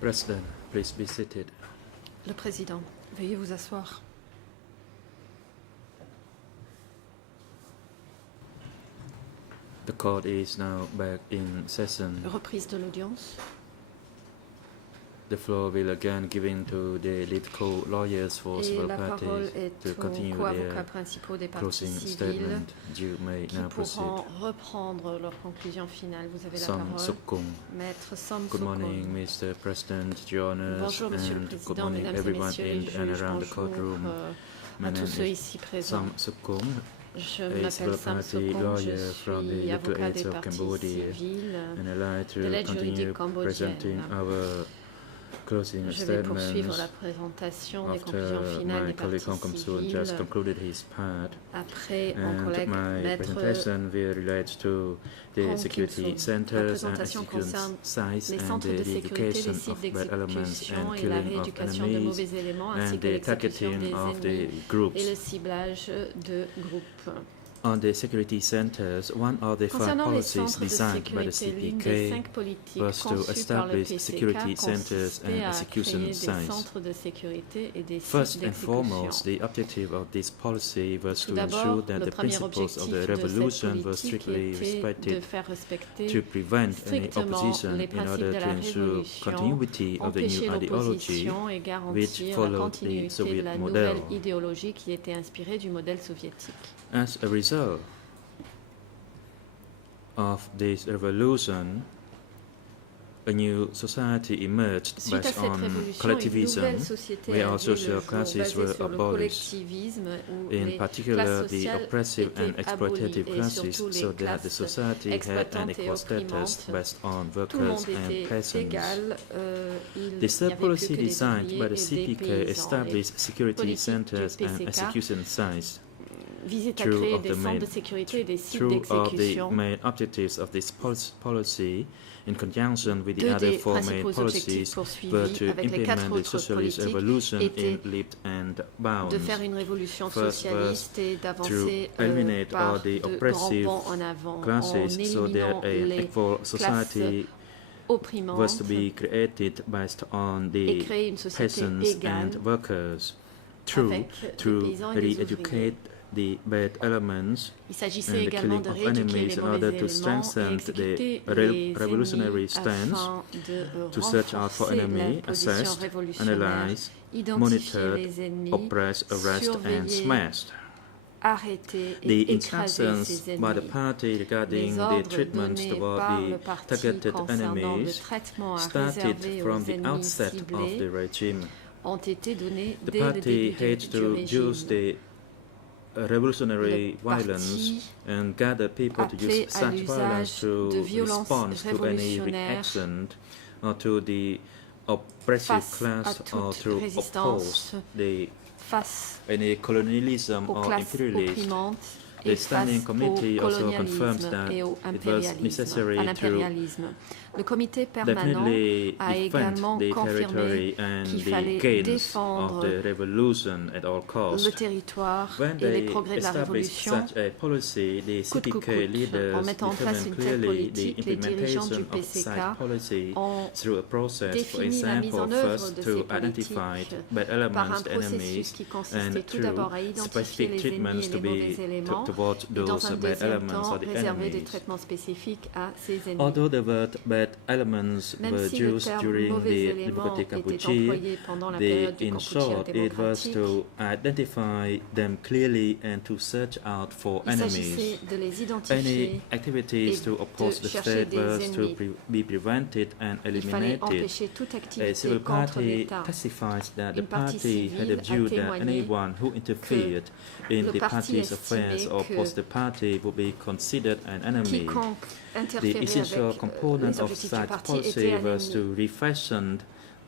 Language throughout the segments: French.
President, please be seated. Le Président, veuillez vous asseoir. The court is now back in session. Reprise de l'audience. The floor will again given to the lead co-lawyers for Et civil la parties parole est to continue aux co-avocats their principaux des parties closing civiles statement. You may qui now proceed. pourront reprendre leur conclusion finale. Vous avez la Sam parole. Sukung. Maître Sam Good morning, Sukung. Mr. President, Your Honors, Bonjour, Monsieur le and good Président, morning Mesdames et everyone Messieurs les in and juges. around the Bonjour courtroom. My à name tous ceux is ici présents. Sam Sukung, Je a m'appelle civil Sam party Sukung, lawyer je from the suis legal avocat aids des of parties Cambodia, civiles and I'd like de to l'aide continue juridique presenting cambodgienne. our closing Je vais poursuivre statements la présentation des after conclusions finales my des colleague parties Hong Kam Soon civiles. just concluded his part. Après, mon And collègue my Maître presentation will relate to the Hong security Kim-soon. centers La and présentation execution concerne sites les and centres the de sécurité, les education sites of bad elements d'exécution and et la killing of rééducation de enemies mauvais éléments, ainsi and que the l'exécution targeting des of the ennemis groups. et le ciblage de groupes. On the security centers, one of the five Concernant les policies centres de designed by the sécurité, l'une des CPK 5 politiques was to conçues par le establish PCK security centers consistait and à execution créer des sites. centres de sécurité et des sites First and d'exécution. foremost, the objective of this policy was Tout to d'abord, ensure that le the premier principles of objectif the de cette revolution were politique strictly était de respected faire respecter to prevent any strictement opposition les in principes order de to la ensure révolution, continuity of the new empêcher ideology l'opposition et which garantir la followed the continuité de Soviet la model. nouvelle idéologie qui était inspirée du modèle soviétique. As a result of this revolution, a new society emerged Suite à based cette on révolution, collectivism, une nouvelle société where a all vu le social jour, classes basée were sur le abolished, collectivisme, où in les particular classes the sociales oppressive and étaient exploitative abolies, et classes, surtout les so that the classes society had an exploitantes et equal status opprimantes. based on Tout le monde workers and était peasants. égal, The il third n'y avait plus policy que des designed ouvriers by et the des CPK paysans. established security politiques du centers and PCK execution sites. Visait à Two créer of des the centres main- de sécurité et des sites Two of the d'exécution. main objectives of this policy, in conjunction with the Deux other des four main principaux objectifs policies, were poursuivis to avec les 4 implement the autres socialist politiques revolution in étaient leaps and bounds. de faire une révolution First socialiste et d'avancer to eliminate par all the de grands oppressive bons en avant en classes so that éliminant an les equal classes society opprimantes was to be created based on et the créer une société peasants égale and workers. True, avec des to paysans et des ouvriers. re-educate the bad elements Il s'agissait and the également killing de of rééduquer enemies les in mauvais order to éléments strengthen et exécuter the les revolutionary ennemis stance, afin de to search out for renforcer enemy, la position assessed, révolutionnaire, analyzed, identifier monitored, les ennemis, oppressed, arrested, and surveiller, smashed. arrêter The et écraser instructions ces by the ennemis. party regarding Les the ordres treatment donnés toward par the le parti targeted concernant le enemies traitement à started réserver from aux the ennemis outset of ciblés the regime. ont été donnés The dès le party début had du to use régime. the revolutionary Le violence parti and gather people to appelait use à such l'usage violence to de violences respond to any révolutionnaires reaction or to the oppressive face class à or toute to résistance, oppose the face any colonialism aux or classes imperialist. opprimantes The et Standing face Committee au also confirms colonialisme that et au it was necessary à to l'impérialisme. Le comité permanent definitely a defend également the confirmé territory and qu'il the fallait gains of défendre the revolution at all le costs. territoire When et les they progrès de la established révolution such a policy, the coûte que CPK coûte. leaders En mettant en place determined une telle clearly the politique, les dirigeants du implementation of PCK such policy ont through a process, for défini la mise example, en œuvre first de to ces identify politiques bad par elements, un processus enemies, qui consistait and tout d'abord à through identifier specific les treatments ennemis et to les mauvais be éléments towards et dans those un bad deuxième elements temps or the réserver des enemies. traitements spécifiques à ces ennemis. Although the word bad elements Même were si le used terme during mauvais the éléments Democratic était Kampuchea, employé pendant la période du in Kampuchea short, it was démocratique, to identify them clearly and to search out for il enemies. s'agissait de les Any identifier activities et to oppose de the chercher state des was to ennemis. be prevented and Il fallait eliminated. empêcher toute A activité civil contre party l'État. testifies that the Une partie party had a civile a view that témoigné anyone who interfered in le the parti party's affairs estimait or que opposed the party would be considered an enemy. Quiconque The interférait essential avec component les of objectifs du such parti policy était un was to ennemi. refashion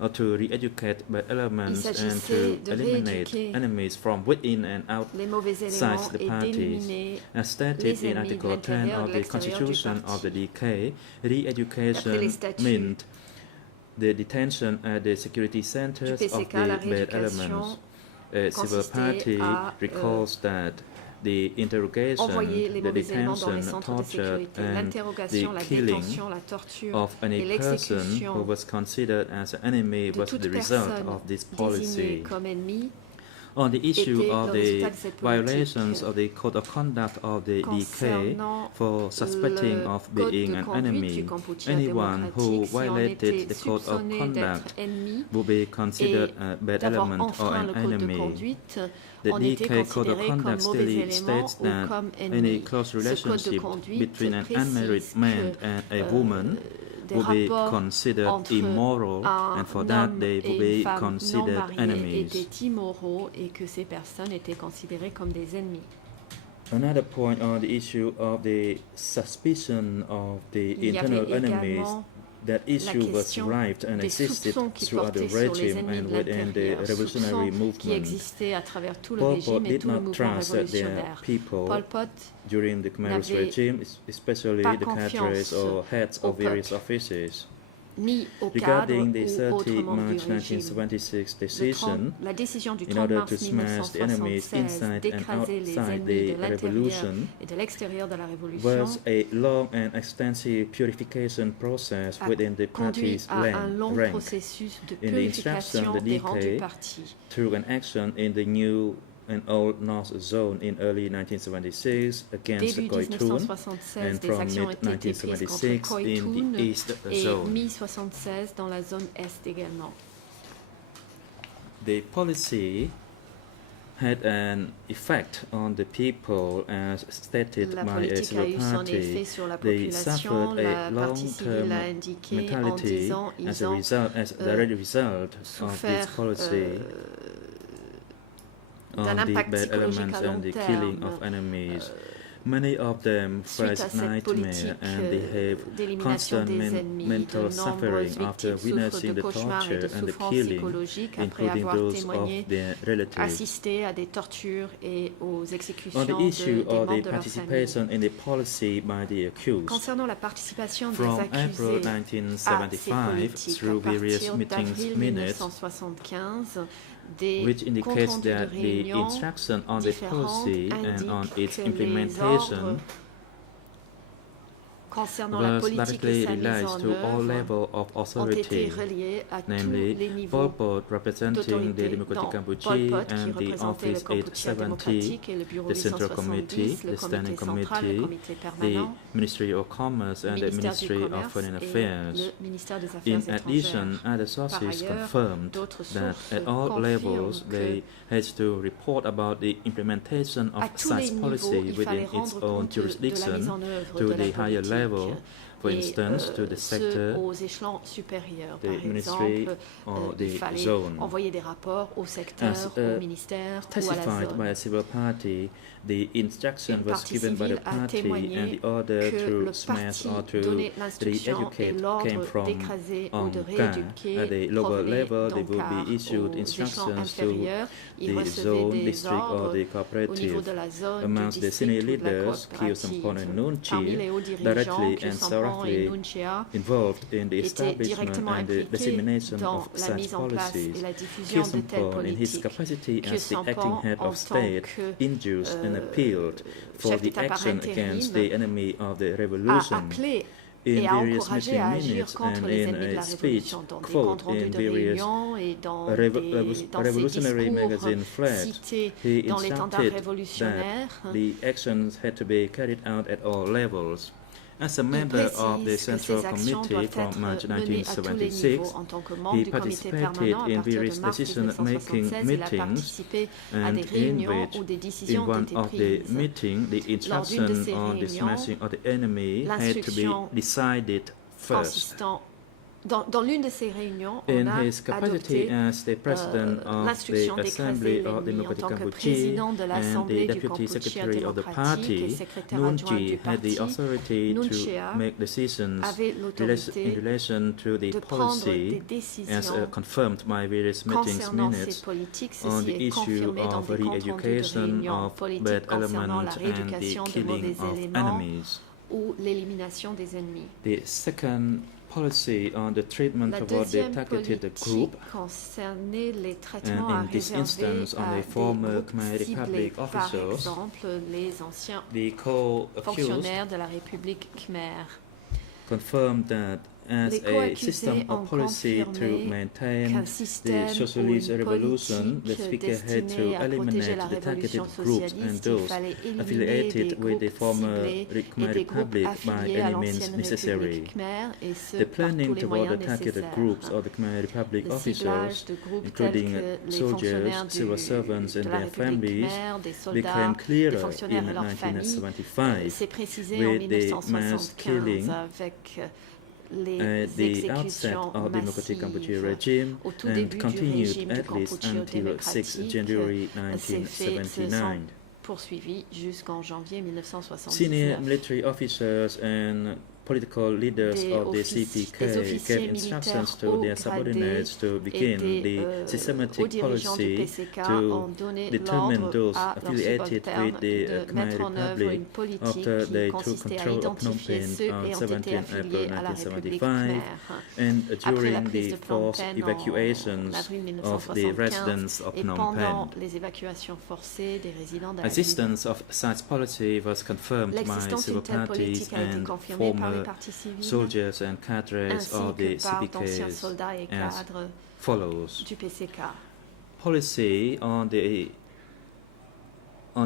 or to re-educate bad Il elements and s'agissait to de eliminate rééduquer enemies from within and les mauvais outside éléments the et parties. d'éliminer As stated les in ennemis de Article 10 l'intérieur et of de the l'extérieur du Constitution of the parti. DK, D'après les re-education statuts meant the detention at the security du centers of PCK, the la bad rééducation elements. A civil consistait party à recalls that the interrogation, envoyer les the mauvais éléments dans les detention, centres de torture, sécurité, and l'interrogation, la the killing détention, la torture of et any person who l'exécution was considered as an enemy de was toute the result personne of this désignée policy. comme ennemi On the issue était of le the résultat de cette violations politique. of the code of conduct of the DK Concernant for suspecting le of code being de an conduite enemy, du Kampuchea anyone who démocratique, si on violated était the code of soupçonné conduct d'être ennemi will be considered et a bad d'avoir element or enfreint an le code de enemy. conduite, The on était DK Code of considéré comme Conduct mauvais still élément states ou that comme any ennemi. close Ce code de relationship conduite between an unmarried précise man que and a woman des will be rapports considered entre immoral, un and for that homme they will et une be femme non considered mariés enemies. étaient immoraux et que ces personnes étaient considérées comme des ennemis. Another point on the issue of the suspicion of the Il y avait internal enemies, également that issue was question derived and des existed soupçons qui throughout the portaient sur les regime ennemis and de within the l'intérieur, revolutionary soupçons qui movement. existaient à travers tout le Pol Pot régime et did tout le not mouvement trust their révolutionnaire. people Pol Pot during the Khmer Rouge n'avait regime, especially pas the cadres confiance or heads au of various peuple. offices. ni au cadre Regarding the ou autres 30 membres March du régime. 1976 decision, La décision du in 30 order mars to smash the enemies 1976 inside and d'écraser les outside ennemis the de l'intérieur revolution et de l'extérieur de la révolution was a long and extensive purification process a within the conduit party's à un long rank processus de In the instruction, purification the des rangs du DK parti. through an action in the new and old North Zone in early 1976 against the Début Koitun, 1976, and des from actions ont été prises contre mid-1976 Koitun in the East et Zone. mi-76 dans la zone Est également. The policy had an effect on the people as stated La by a politique a civil eu son party. effet sur la They population. suffered La a partie civile a long-term indiqué en mentality disant as ils a ont result, as the result of souffert this policy d'un on the impact bad psychologique elements à long and the killing terme of enemies. Many of them suite à face cette nightmare politique and they have d'élimination constant des ennemis. mental De suffering nombreuses after victimes souffrent witnessing de the cauchemars et de torture and the souffrances killing, psychologiques après including avoir those témoigné, of their relatives. assisté à des tortures et aux exécutions On the issue des of membres the de leur famille. participation in the policy by the accused, Concernant la participation des from April accusés à ces 1975 politiques, through à various partir meetings d'avril minutes, 1975, des which comptes indicates rendus de that the réunions instruction on the différentes policy and on indiquent its que les implementation ordres concernant la was politique et directly sa mise related en to all œuvre levels of ont été authority, reliés à tous namely les Pol niveaux Pot representing the d'autorité, Democratic dont Pol Kampuchea Pot qui and the représentait le Office Kampuchea 870, démocratique et le bureau the Central 870, Committee, le the Standing comité central, le Committee, comité the permanent, Ministry of Commerce le and the ministère du Ministry of Commerce Foreign et Affairs. le ministère des Affaires In étrangères. addition, other Par sources ailleurs, confirmed d'autres that sources at all confirment levels que they had to report about the implementation à of tous les such niveaux, policy il fallait within its rendre own compte de la mise jurisdiction en œuvre to de the la higher politique. level, for Et, instance, to the ceux sector, aux échelons supérieurs. the Par ministry, exemple, or il the fallait zone. envoyer des rapports au secteur, As, au ministère ou à la Testified by a zone. civil party, the instruction Une was partie given by the civile a party témoigné and the order que to le smash parti or to donnait l'instruction et re-educate came l'ordre from d'écraser ou de Angkar. rééduquer At the lower provenait level, they will d'Angkar. be issued Aux échelons instructions to inférieurs, ils the recevaient zone, des district or ordres the au niveau cooperative. de la zone, du Amongst the district senior ou de la leaders, Kyo Sampon coopérative. and Nunchi, Parmi les hauts dirigeants, directly Kyo and Sampon et thoroughly Nunchia involved in the étaient establishment directement and the impliqués dissemination dans of la such mise en place policies. et la Kyo diffusion de telles Sampon, in his politiques. capacity Kyo as the acting Sampon, head en of tant state, que induced and appealed for chef the d'État par action intérim, against the enemy of the a revolution. appelé In et a various encouragé meeting à agir minutes contre and les in ennemis de a la speech, révolution dans des quote, comptes rendus in de various réunions et dans ses revolutionary discours magazine Flag, cités he dans l'étendard instructed révolutionnaire. that the actions had to be carried out at all levels. As a Il member of the précise que Central ces actions Committee doivent from March être menées à tous les niveaux. 1976, En tant que membre he du comité participated permanent, à in partir various de mars decision-making 1976, il a meetings, participé à and des in réunions which, où des in décisions ont one été of the prises. meetings, the Lors d'une de instruction ces on the réunions, smashing of the enemy had to be l'instruction decided first. consistant dans l'une de ces réunions, on In a his capacity adopté as the president of l'instruction the Assembly d'écraser of l'ennemi en Democratic tant que Kampuchea président de and l'Assemblée the du deputy Kampuchea secretary of the démocratique et party, secrétaire adjoint du Nunchi had the parti. authority Nunchia to make decisions avait in l'autorité relation to the de prendre des policy as décisions confirmed by various meetings concernant ces minutes politiques. on Ceci the est issue confirmé dans of des comptes rendus de re-education réunions of politiques bad concernant elements la and the rééducation de killing mauvais of éléments enemies. ou l'élimination des ennemis. The second policy on the treatment La toward the deuxième targeted politique group, concernait les and traitements à in this réserver instance on à the des former groupes Khmer ciblés, Republic par officers, exemple les anciens the co-accused fonctionnaires de la République khmer. confirmed that as Les a co-accusés system ont of policy to confirmé maintain qu'un the système ou socialist une revolution, the politique speaker had to destinée à protéger eliminate la the targeted révolution groups and socialiste, il those fallait éliminer des affiliated with the groupes former ciblés et Khmer des groupes Republic by affiliés à any means l'ancienne necessary. République khmer, et ce The par tous planning les toward the moyens targeted nécessaires. groups of the Khmer Republic Le officers, ciblage de groupes tels including que les soldiers, fonctionnaires civil servants, de and la their République families, khmer, des soldats, became des clearer fonctionnaires in et leurs familles, 1975 s'est précisé en with the mass 1975 killing avec les at the outset exécutions of Democratic Cambodia massives. regime Au tout and début du continued régime du at least Kampuchea until 6 démocratique, January ces faits se 1979. sont poursuivis jusqu'en janvier Senior 1979. military officers and political leaders Des of the des CPK officiers gave instructions militaires to haut their gradés subordinates to et begin des the systematic hauts dirigeants du policy PCK to ont donné determine l'ordre those à leurs affiliated subalternes with the de Khmer mettre en œuvre Republic une politique after qui they took consistait à control of Phnom identifier Penh ceux on ayant été 17 affiliés April à la République 1975 khmer. and Après la during prise the de Phnom forced Penh evacuations en avril of the 1975 residents of et Phnom pendant Penh. les évacuations forcées des résidents de la ville. Existence of such policy was confirmed by L'existence civil d'une telle parties politique a été and confirmée par les former partis civils soldiers and cadres ainsi of the que par d'anciens CPKs soldats et as cadres follows. du PCK. Policy on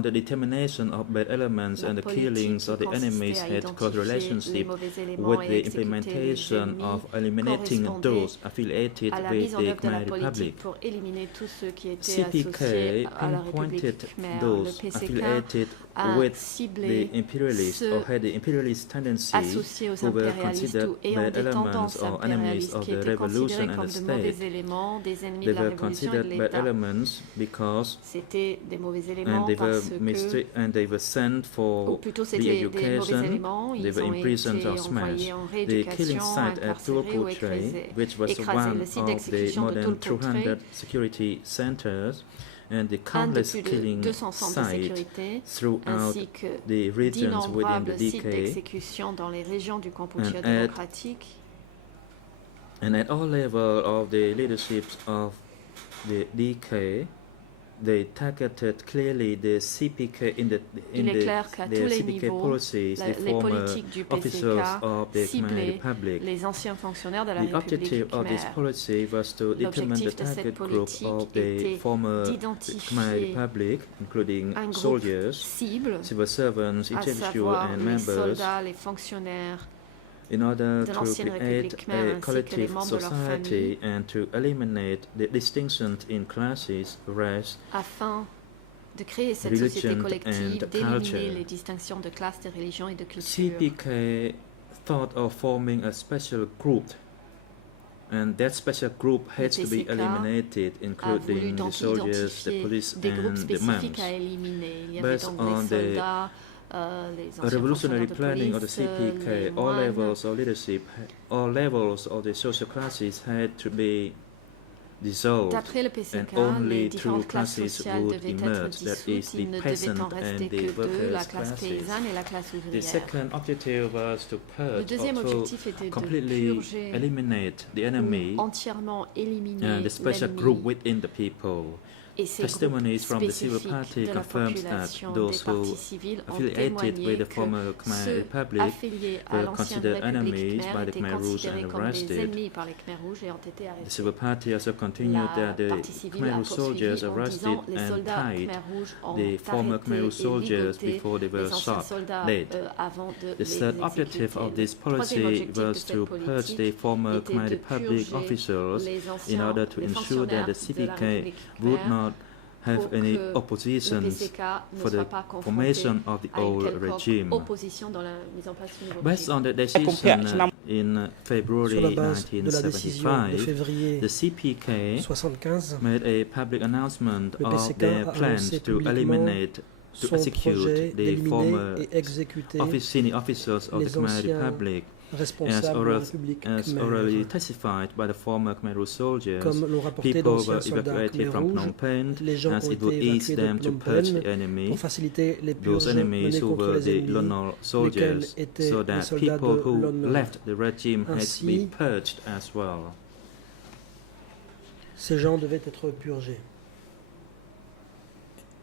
the determination of bad elements La and the politique killings qui of the enemies consistait à had close identifier les relationship mauvais éléments with et the exécuter les implementation ennemis of eliminating correspondait those affiliated à la with mise en the œuvre de la Khmer politique Republic. pour éliminer tous ceux qui étaient CPK associés à la pinpointed République khmer. Le those PCK affiliated a with the ciblé imperialists ceux or had the imperialist tendency associés aux who were impérialistes considered ou ayant bad des elements tendances or enemies impérialistes of qui the étaient revolution considérés and comme the de mauvais state. éléments, des ennemis They de la were révolution et de considered bad l'État. elements because C'était des mauvais and éléments they parce were que, and they were sent ou for plutôt c'était des mauvais re-education. éléments, They ils were ont imprisoned été or smashed. envoyés en The killing rééducation, site at incarcérés ou Tulputray, écrasés. which was Écrasés, one le site of the d'exécution more de than Tulputray, 200 security centers and the un de countless plus de killing 200 centres de sites sécurité, throughout ainsi que the regions within the d'innombrables sites DK. d'exécution dans les régions du Kampuchea And démocratique. And at all levels of the leadership of the DK, they targeted clearly the CPK in Il est clair qu'à the tous les CPK niveaux, policies, the les former politiques du officers PCK of the Khmer ciblaient Republic. les anciens fonctionnaires de la The République objective of this khmer. policy was to determine the L'objectif de cette target group politique of the était former Khmer d'identifier Republic, including un groupe soldiers, cible, civil servants, à intellectuals, savoir and les members, soldats, les fonctionnaires in order de to l'ancienne create République khmer a ainsi que les collective membres de leur society famille and to eliminate the distinctions in classes, race, afin de créer cette religion société collective, and d'éliminer culture. les distinctions de classe, de religion et de culture. CPK thought of forming a special group, and that special group had to be PCK eliminated, A voulu including the donc soldiers, the identifier police, des groupes and the spécifiques monks. à éliminer. Il y avait Based donc on les the soldats, les anciens revolutionary fonctionnaires de planning of the police, les CPK, all moines. levels of leadership, all levels of the social classes had to be dissolved, D'après le and PCK, only les two différentes classes classes sociales would devaient être emerge, that is dissoutes. the Il ne devait peasant en rester and que the deux, la workers' classe classes. paysanne et la classe The ouvrière. second objective was to Le purge deuxième or to objectif était de completely purger eliminate the enemy ou entièrement éliminer and the special group l'ennemi. within the people. Et ces Testimonies groupes from the civil spécifiques party de la confirms that population, those des who partis civils ont affiliated témoigné with the que former Khmer ceux Republic affiliés à were l'ancienne considered République enemies khmer by the étaient Khmer Rouge considérés and comme des arrested. ennemis par les Khmer rouges et ont été The arrêtés. civil party also continued La that the partie civile Khmer a Rouge poursuivi soldiers en arrested disant les and soldats tied Khmer rouges ont the former Khmer arrêté Rouge et soldiers ligoté before they were les anciens shot soldats dead. avant de The les third objective exécuter. of this Le troisième policy objectif de was cette to purge the politique former était Khmer de Republic purger officers les in anciens order to les ensure that the fonctionnaires de la CPK République would khmer not have pour any que le oppositions PCK ne for soit the pas confronté formation of the à une old quelconque regime. opposition dans la mise en place du nouveau Based régime. on the decision in February Sur la base de la décision de 1975, février the CPK 75, made a public announcement le of PCK their a plans annoncé to publiquement eliminate, to son projet execute the d'éliminer former et exécuter senior officers of the les Khmer anciens Republic responsable de la République orally Khmer. testified by the former Khmer Rouge soldiers, Comme l'ont rapporté people d'anciens were soldats evacuated Khmer from Rouge, Phnom Penh les gens as ont it would été ease évacués them de to Phnom purge Penh the enemy, pour faciliter les those purges enemies menées who contre were les the ennemis, Lon Nol lesquels soldiers, étaient so les that soldats people de who Lon Nol. left the regime had to be Ainsi, purged as well. ces gens devaient être purgés.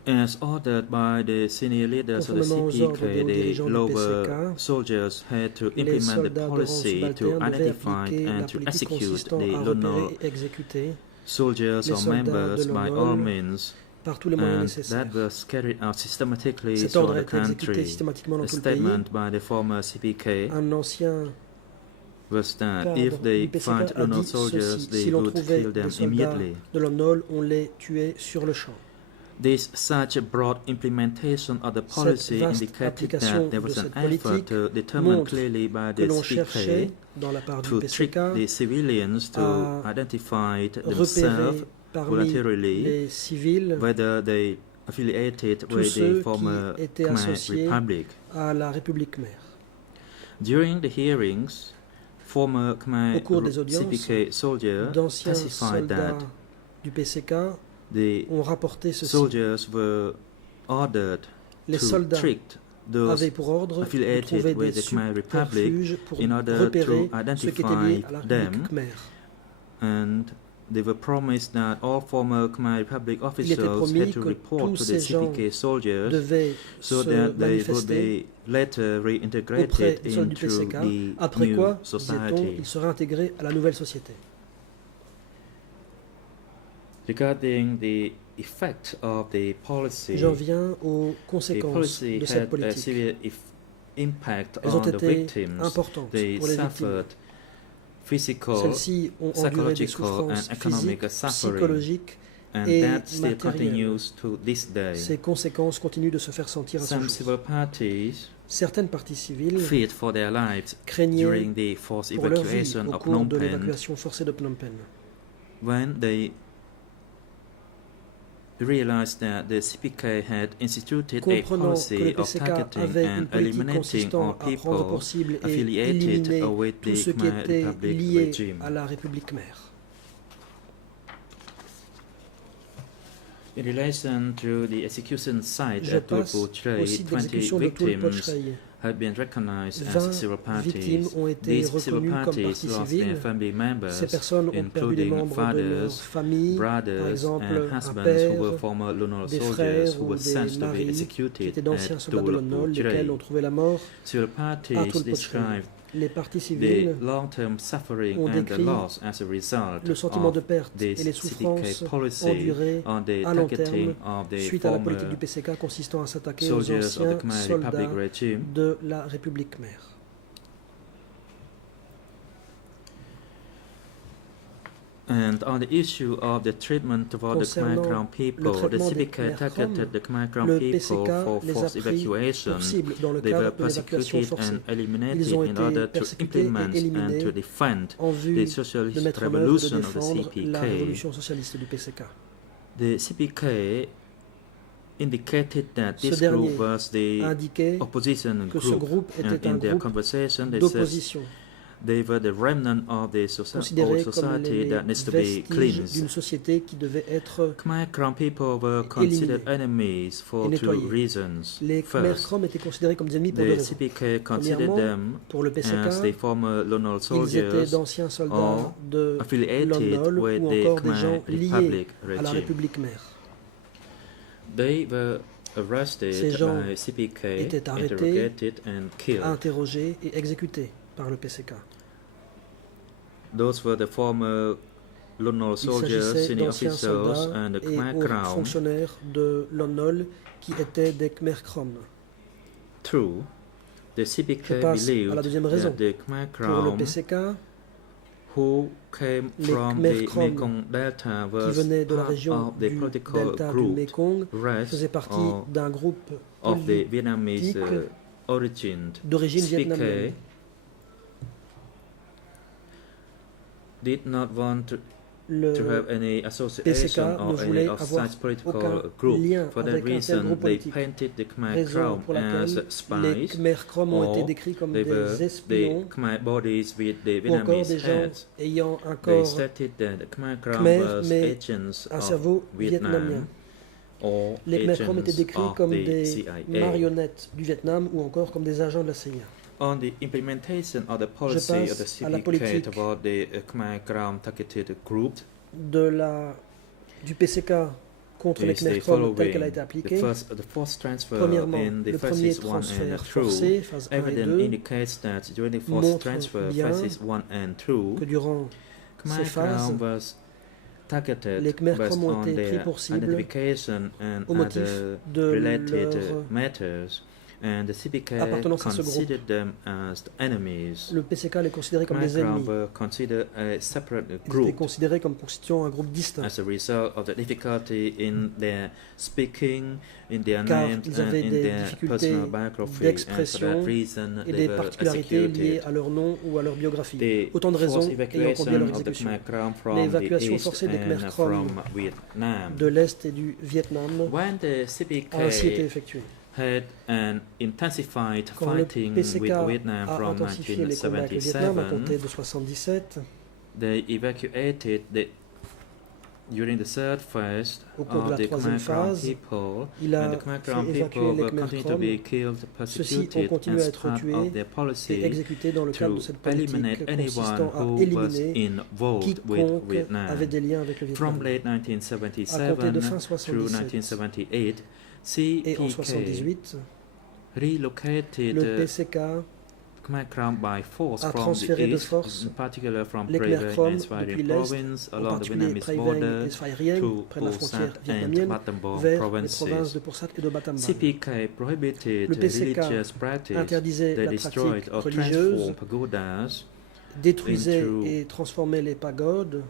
As ordered by the senior leaders of the Conformément aux ordres des CPK, hauts the dirigeants du lower PCK, soldiers had to les implement the soldats de rang policy to subalterne devaient identify appliquer la and to politique execute consistant the à Lon Nol repérer et exécuter soldiers les or soldats members de Lon by Nol all means, par tous les moyens and nécessaires. that was carried out systematically Cet throughout ordre a the été exécuté country. systématiquement dans A tout le pays. statement by the former CPK Un ancien was that cadre if they du PCK find a Lon Nol dit soldiers, ceci: they si l'on would trouvait kill them des soldats immediately. de Lon Nol, on les tuait sur le champ. This such a broad implementation of the Cette policy vaste indicated application that there de was an cette effort politique determined montre clearly by que the l'on CPK cherchait, dans la part du to trick PCK, the civilians to à identify repérer themselves parmi voluntarily les civils whether they affiliated tous with ceux the former qui étaient Khmer associés Republic. à la République Khmer. During the hearings, former Au Khmer cours des audiences, CPK soldiers d'anciens testified soldats that du PCK the ont rapporté ceci. soldiers were ordered Les to soldats trick those avaient pour ordre de affiliated trouver with des the Khmer Republic subterfuges pour in order repérer to ceux qui étaient liés à la identify République them, Khmer. and they were promised that all former Khmer Republic Il était officials promis had to que report tous to the ces gens CPK soldiers devaient so se that they would manifester be later auprès reintegrated des soldats du into PCK, the après new quoi, disait-on, society. ils seraient intégrés à la nouvelle société. Regarding the effect of the policy, J'en viens aux the conséquences policy de cette had a politique. severe impact Elles ont on the été victims. importantes They pour les victimes. suffered physical, Celles-ci ont enduré des psychological souffrances and economic physiques, suffering, psychologiques, and et that still matérielles. continues to this day. Ces conséquences continuent de se faire sentir à ce Some jour. civil parties Certaines parties civiles feared for their lives craignaient during the forced pour leur vie evacuation au of cours Phnom de Penh l'évacuation forcée de Phnom Penh. when they realized that the CPK had instituted a Comprenant que le policy of PCK targeting avait une and politique eliminating all consistant à prendre people pour cible et affiliated éliminer with tous the ceux qui Khmer étaient Republic liés regime. à la République Khmer. In relation to the execution site Je at passe Tulpo au Tray, site 20 d'exécution de Tulpo victims Tray. have been recognized 20 as civil victimes parties. ont été These civil reconnues comme parties parties lost civiles. their family members, Ces personnes ont perdu des including membres de leur fathers, famille, par brothers, exemple and un husbands père, who were former Lon Nol des soldiers frères who ou were des sent to be maris qui executed étaient d'anciens at soldats de Lon Nol, lesquels Tulpo ont Tray. trouvé la mort Civil à parties Tulpo Tray. described Les parties the civiles long-term suffering ont and the décrit loss as a result le sentiment de of perte et this les souffrances CPK policy endurées on the à long targeting terme of the suite à la politique former du PCK consistant à s'attaquer aux soldiers of anciens the Khmer soldats Republic regime. de la République Khmer. And on the issue of the treatment toward the Khmer Concernant Krom le people, the traitement des CPK Khmer Krom, targeted the Khmer Krom le people PCK for les a forced pris evacuation. pour cible dans le They were cadre de l'évacuation persecuted forcée. and eliminated Ils ont in été order to persécutés et implement and éliminés to defend en the vue de socialist mettre en œuvre et de revolution of the défendre la CPK. révolution socialiste du PCK. The CPK indicated that Ce this dernier group was the indiquait opposition que ce group, groupe and était in un their groupe conversation they said d'opposition, they were the remnant of the old considéré comme society les that needs to be vestiges cleansed. d'une société qui devait être Khmer Krom people were considered enemies for two nettoyés. reasons. Les Khmer First, Krom étaient considérés comme des ennemis pour deux the raisons. CPK considered Premièrement, them pour le as PCK, the former Lon Nol ils étaient soldiers d'anciens soldats or de Lon affiliated Nol with ou the encore des Khmer gens liés Republic à la regime. République Khmer. They were Ces arrested gens by CPK, étaient arrêtés, interrogated and killed. interrogés et exécutés par le PCK. Those were the former Lon Nol Il soldiers, s'agissait senior d'anciens officials, soldats and the et Khmer hauts Krom. fonctionnaires de Lon Nol qui étaient des Khmer Krom. True, the Je CPK passe à la believed deuxième raison. that the Khmer Pour le Krom PCK, who came les from Khmer the Krom Mekong Delta qui was venaient de la part région of the du political delta du group Mekong, rest faisaient partie of, d'un groupe of the Vietnamese politique origin. d'origine CPK vietnamienne. did not want le to have any PCK association ne or any voulait of avoir such political aucun group. lien For that avec un tel reason, groupe they politique. painted the Khmer Raison Krom pour as laquelle les spies, Khmer Krom ont été or décrits comme they were des espions the Khmer bodies with the ou encore Vietnamese des gens heads. ayant un They corps stated that the Khmer Krom Khmer, was mais agents un of cerveau vietnamien. Vietnam or Les Khmer Krom étaient agents décrits of comme the des CIA. marionnettes du Vietnam ou encore comme des agents de la CIA. On the implementation of the policy of the passe à la CPK politique toward the Khmer Krom targeted group Du PCK contre les is Khmer the Krom telle qu'elle a following. été appliquée. The forced transfer Premièrement, in the le premier phases 1 and transfert 2 forcé, phase 1 et evidence 2, indicates that during the forced montre transfer bien phases 1 and 2, que durant Khmer ces phases, Krom was targeted les Khmer based Krom ont on été pris their pour cible identification and au motif other de related leur matters, and the CPK appartenance à ce groupe. considered them as the enemies. Le PCK les considérait comme Khmer des Krom ennemis. were considered a separate Ils étaient group considérés comme constituant un groupe distinct, as a result of the difficulty in their speaking, in their car names, ils and avaient in des their difficultés personal biography, and for d'expression that reason et they des were particularités liées executed. à leur nom ou à leur biographie. The Autant de raisons forced ayant conduit à leur evacuation of the exécution. Khmer Krom from L'évacuation the east forcée des Khmer and Krom from Vietnam. De l'Est et du Vietnam When the a ainsi été CPK effectuée. had an intensified Quand le fighting PCK with Vietnam a from intensifié les combats avec le Vietnam à compter 1977, de 1977, they evacuated during the third phase au cours de of la the troisième Khmer Krom phase, people, il and a the Khmer fait Krom évacuer people les were Khmer continuing to Krom. be killed, Ceux-ci ont persecuted continué à as être part tués of their et policy exécutés dans le cadre de to cette politique eliminate anyone consistant à who was éliminer involved with quiconque Vietnam. avait des liens avec le From Vietnam. late À compter de 1977 fin through 77 1978, et en CPK 78, relocated le PCK Khmer Krom by force a from the transféré de east, force in particular from les Prey Khmer Veng Krom and Svay depuis Rieng l'Est, province en along the particulier Vietnamese Prey Veng border et Svay Rieng, to près de la Pol frontière Sat and vietnamienne, Battambang vers les provinces provinces. de Pursat et de Battambang. CPK prohibited Le PCK religious practice interdisait that la destroyed pratique or religieuse, transformed pagodas, détruisait into et transformait les pagodes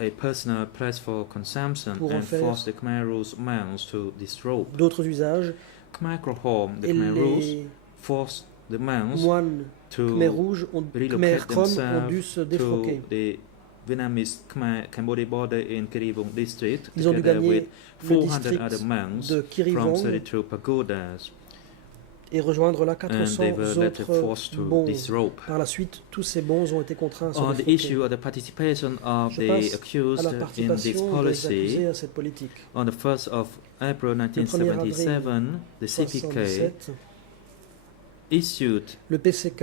a personal place for consumption, pour en and faire forced the Khmer Rouge monks to disrobe. d'autres usages, Khmer Krom, the et Khmer Rouge, les forced the monks moines to Khmer rouges, Khmer relocate Krom ont themselves dû se to défroquer. the Vietnamese Khmer Cambodia border in Kiribong district, Ils ont dû together with gagner le 400 district other monks de from Kirivong 32 pagodas, et rejoindre là and 400 they were later autres forced to bons. disrobe. Par la suite, tous ces bons ont été contraints à se On the défroquer. issue of the participation of Je the passe à accused la in this participation des policy, accusés à cette politique. on the 1st of April Le 1er 1977, the CPK 1977, issued le PCK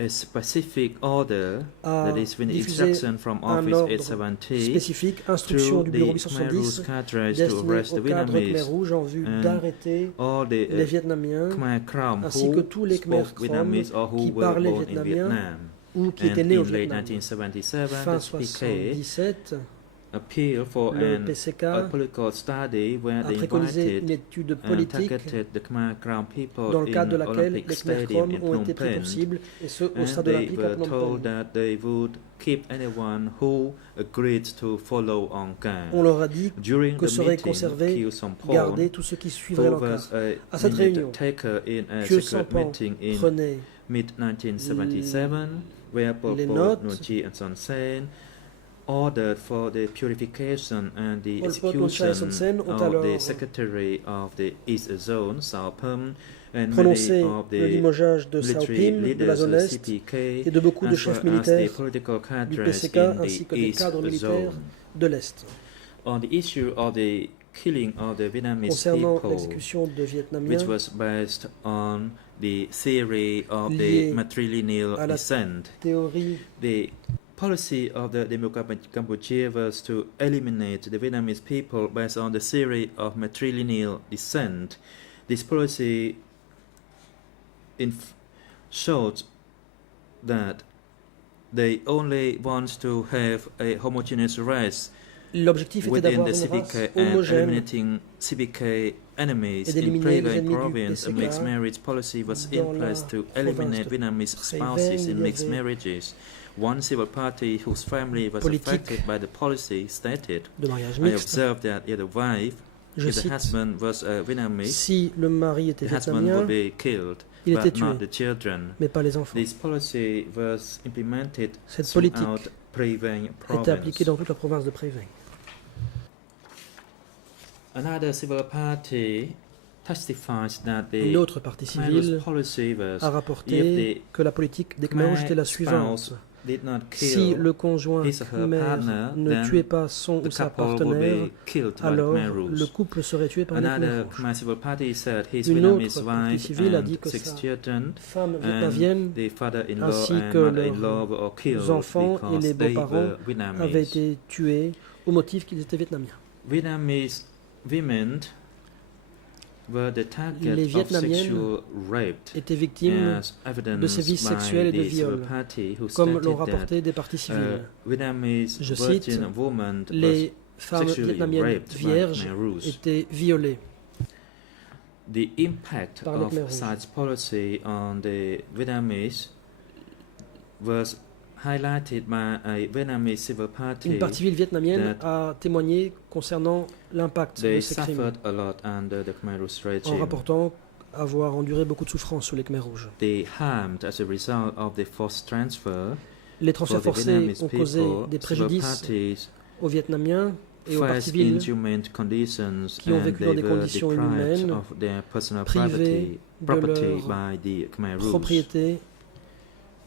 a specific order, a that is with diffusé instruction from un Office ordre 870, spécifique, instruction through du bureau the Khmer Rouge 870, cadres to destiné arrest the au cadre Khmer Vietnamese, rouge en vue and d'arrêter all the les Vietnamiens Khmer Krom ainsi que who tous les Khmer spoke Krom Vietnamese or who qui were parlaient born in vietnamien Vietnam. ou qui étaient And nés au in late Vietnam. 1977, Fin the CPK 1977, appealed for le a PCK political study where a they préconisé une invited étude and politique targeted the Khmer Krom people dans le cadre de in laquelle Olympic les Khmer Stadium Krom in ont Phnom été pris Penh, pour cible, et ce au and stade they olympique à were Phnom told Penh. that they would keep anyone who agreed to follow On Angkar. leur a dit During que the seraient meeting, conservés, Khieu Samphan, gardés tous ceux qui suivraient who l'Angkar. was a À cette minute réunion, taker in a Khieu secret Samphan meeting in prenait mid-1977, where Pol les Pot, notes. Nuon and Son Sen ordered for the purification and the Pol Pot, Nuon Chea et Son Sen execution ont of the alors secretary of the East Zone, Sao Pum, and prononcé many of le the limogeage de Sao military Pim, de la leaders zone of Est, CPK, et de beaucoup de as chefs well as the militaires political du cadres PCK in ainsi the que des East cadres militaires Zone. de l'Est. On the issue of the killing of the Vietnamese Concernant people, l'exécution de which Vietnamiens, was based on the theory of lié the matrilineal à la descent. théorie The policy of the Democratic Cambodia was to eliminate the Vietnamese people based on the theory of matrilineal descent. This policy showed that they only want to have a homogeneous race l'objectif était within d'avoir the une race CPK and homogène eliminating CPK enemies et in d'éliminer Prey les Veng ennemis du province. A PCK. mixed marriage policy was in Dans la place to province eliminate de Vietnamese Prey spouses Veng, in il y mixed avait marriages. One civil party whose family was politique affected by the policy stated, de mariage I mixte. observed that if the wife, Je if the cite, husband was Vietnamese, si le mari était the husband would vietnamien, be killed, il était but not tué, the children. mais pas les enfants. This policy was implemented Cette throughout politique Pre Vang était appliquée province. dans toute la province de Pré Vang. Another civil party testifies that Une the autre partie Khmer civile policy was a if rapporté que la politique des Khmer Rouges était la Khmer suivante. spouse did not Si kill le conjoint his or her khmer partner, ne then tuait pas son the ou sa couple would partenaire, be killed by the alors Khmer le Rouge. couple serait tué par les Khmer Another Rouges. Khmer civil party said his Une Vietnamese autre partie wife civile a dit and que 6 sa children femme and vietnamienne the father-in-law ainsi and que mother-in-law were killed enfants et because les they beaux-parents were avaient Vietnamese. été tués au motif qu'ils étaient vietnamiens. Vietnamese women were the target Les of Vietnamiennes sexual rape étaient victimes as evidenced de sévices by sexuels et de the civil viols, party who comme l'ont stated that rapporté des parties civiles. Vietnamese Je cite, virgin woman was les femmes sexually vietnamiennes raped by vierges Khmer Rouge. étaient violées. The impact Par les of Khmer Rouges. such policy on the Vietnamese was highlighted by a Vietnamese civil party. Une partie civile vietnamienne that a témoigné concernant l'impact de They ces crimes, suffered a lot under the Khmer Rouge en regime. rapportant avoir enduré beaucoup de souffrances sous les Khmer Rouges. They harmed as a result of the forced transfer. Les transferts For the forcés Vietnamese ont causé people, des civil préjudices parties aux Vietnamiens et aux parties faced civiles inhumane conditions qui ont and vécu they dans des were conditions deprived inhumaines, of their personal privés de property leur by the Khmer Rouge. propriété,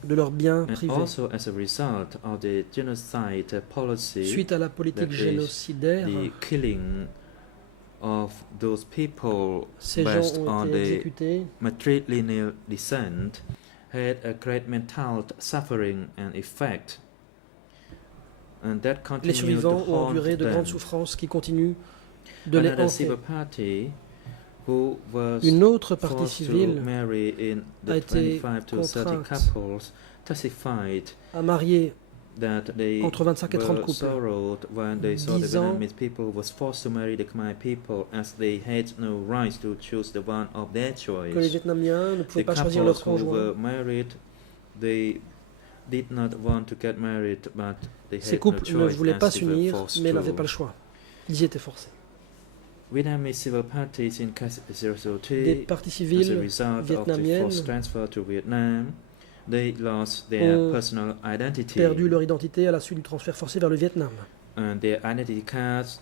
de leurs biens And privés. also as a result of the genocide policy, Suite à la politique that is génocidaire, the killing of those people ces gens based ont on été the exécutés. matrilineal descent had a great mental suffering and effect. And that Les continued to survivants ont haunt enduré de them. grandes souffrances qui continuent de les Another hanter. civil party who was Une autre partie forced to civile marry in a the été 25 to 30 contrainte couples testified a marié that they entre 25 et 30 were couples. sorrowed when they saw the 10 ans. Vietnamese people was forced to marry the Khmer people as they had no right to choose the one of their choice. Que les Vietnamiens ne pouvaient The pas choisir couples leur who conjoint. were married, they did not want to get married, but they Ces had no couples ne choice voulaient pas as they were s'unir, forced mais to. n'avaient pas le choix. Ils y étaient forcés. Vietnamese civil parties in Des 002 parties as a civiles result of the vietnamiennes forced transfer to Vietnam, they lost their ont personal identity perdu leur identité à la suite du transfert forcé vers le Vietnam. and their identity cards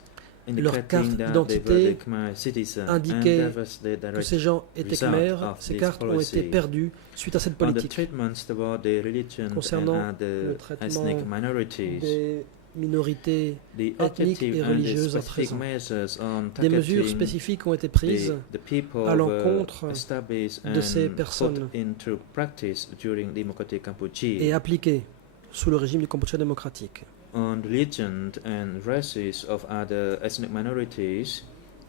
Leur carte indicating that they d'identité were the Khmer citizens, and indiquait that was the Que direct ces gens étaient result Khmer, of ces this cartes ont policy. été perdues suite à cette on the politique. treatments toward the religion Concernant and le other traitement ethnic minorities. Des minorités The ethniques objective et and the religieuses à specific présent. measures on Des mesures targeting spécifiques ont été prises the people à were l'encontre established de ces and personnes put into practice during democratic Cambodia et appliquées sous le régime du Cambodge démocratique. on religion and races of other ethnic minorities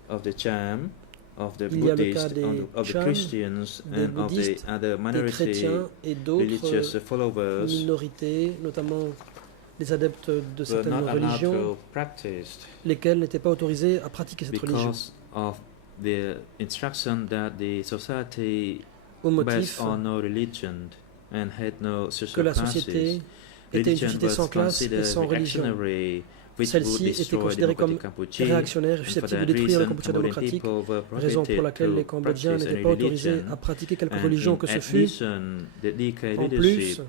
of the Cham, of the Il y a le cas Buddhists, des of the Cham, Christians, des and of the bouddhistes, other Des minority chrétiens et religious d'autres followers minorités, notamment les adeptes de were certaines not allowed religions, to practice lesquels n'étaient pas autorisés à pratiquer cette religion, because of the instruction that the society au based motif on no religion and had no que social la classes. société était une Religion société was sans classe et considered sans religion. reactionary, which Celle-ci would était destroy considérée comme democratic Cambodia, réactionnaire et and for susceptible de that détruire le reason, Cambodge Cambodian démocratique, people were raison pour prohibited laquelle les to Cambodgiens practice n'étaient any pas autorisés religion. à pratiquer quelque And religion in que ce fût. addition, the DK En plus, leadership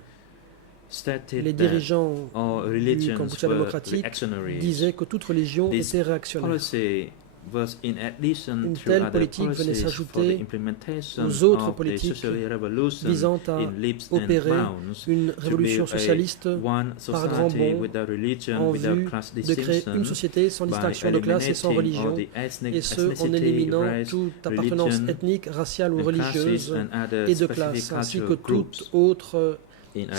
stated les that dirigeants all du religions Cambodge were démocratique reactionary. disaient que toute religion This était réactionnaire. policy was in addition Une to telle other politique venait policies for the s'ajouter implementation aux autres of the politiques social revolution visant à in leaps and opérer bounds une to révolution build a socialiste one par grand society bond without religion, en without vue class de créer distinction, une société sans by distinction de classe et sans eliminating all religion, the ethnic, et ce en ethnicity, éliminant race, toute appartenance religion, ethnique, raciale ou and classes religieuse and other et de specific classe, ainsi que cultural groups. toute autre In addition,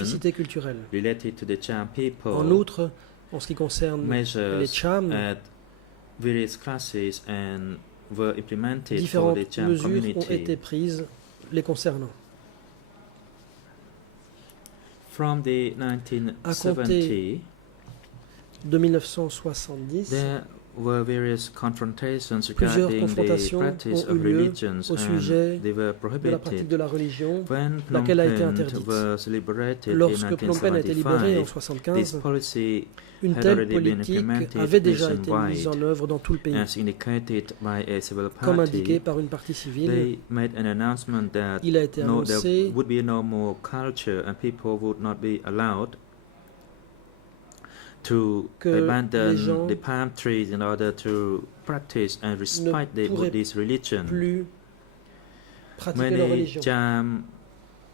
spécificité culturelle. related to the Cham people, En outre, en ce qui concerne les measures Cham, at various classes and were implemented for différentes the Cham mesures ont community. été prises les concernant. From the À compter 1970, de 1970, there were various confrontations Plusieurs regarding the confrontations practice ont of eu lieu religions au sujet and they were de la pratique prohibited. de la religion, When Phnom laquelle a été Penh interdite. was liberated in Lorsque Phnom Penh a été libéré en 1975, this 1975, policy une had telle already been politique implemented avait déjà été nationwide, mise en œuvre dans tout le pays. as indicated by a civil Comme party. indiqué par une partie civile, They made an announcement that il a été there annoncé would be no more culture and people would not be allowed to que les abandon gens the palm trees in order to practice and respect the pourraient Buddhist religion. plus pratiquer leur Many religion. Cham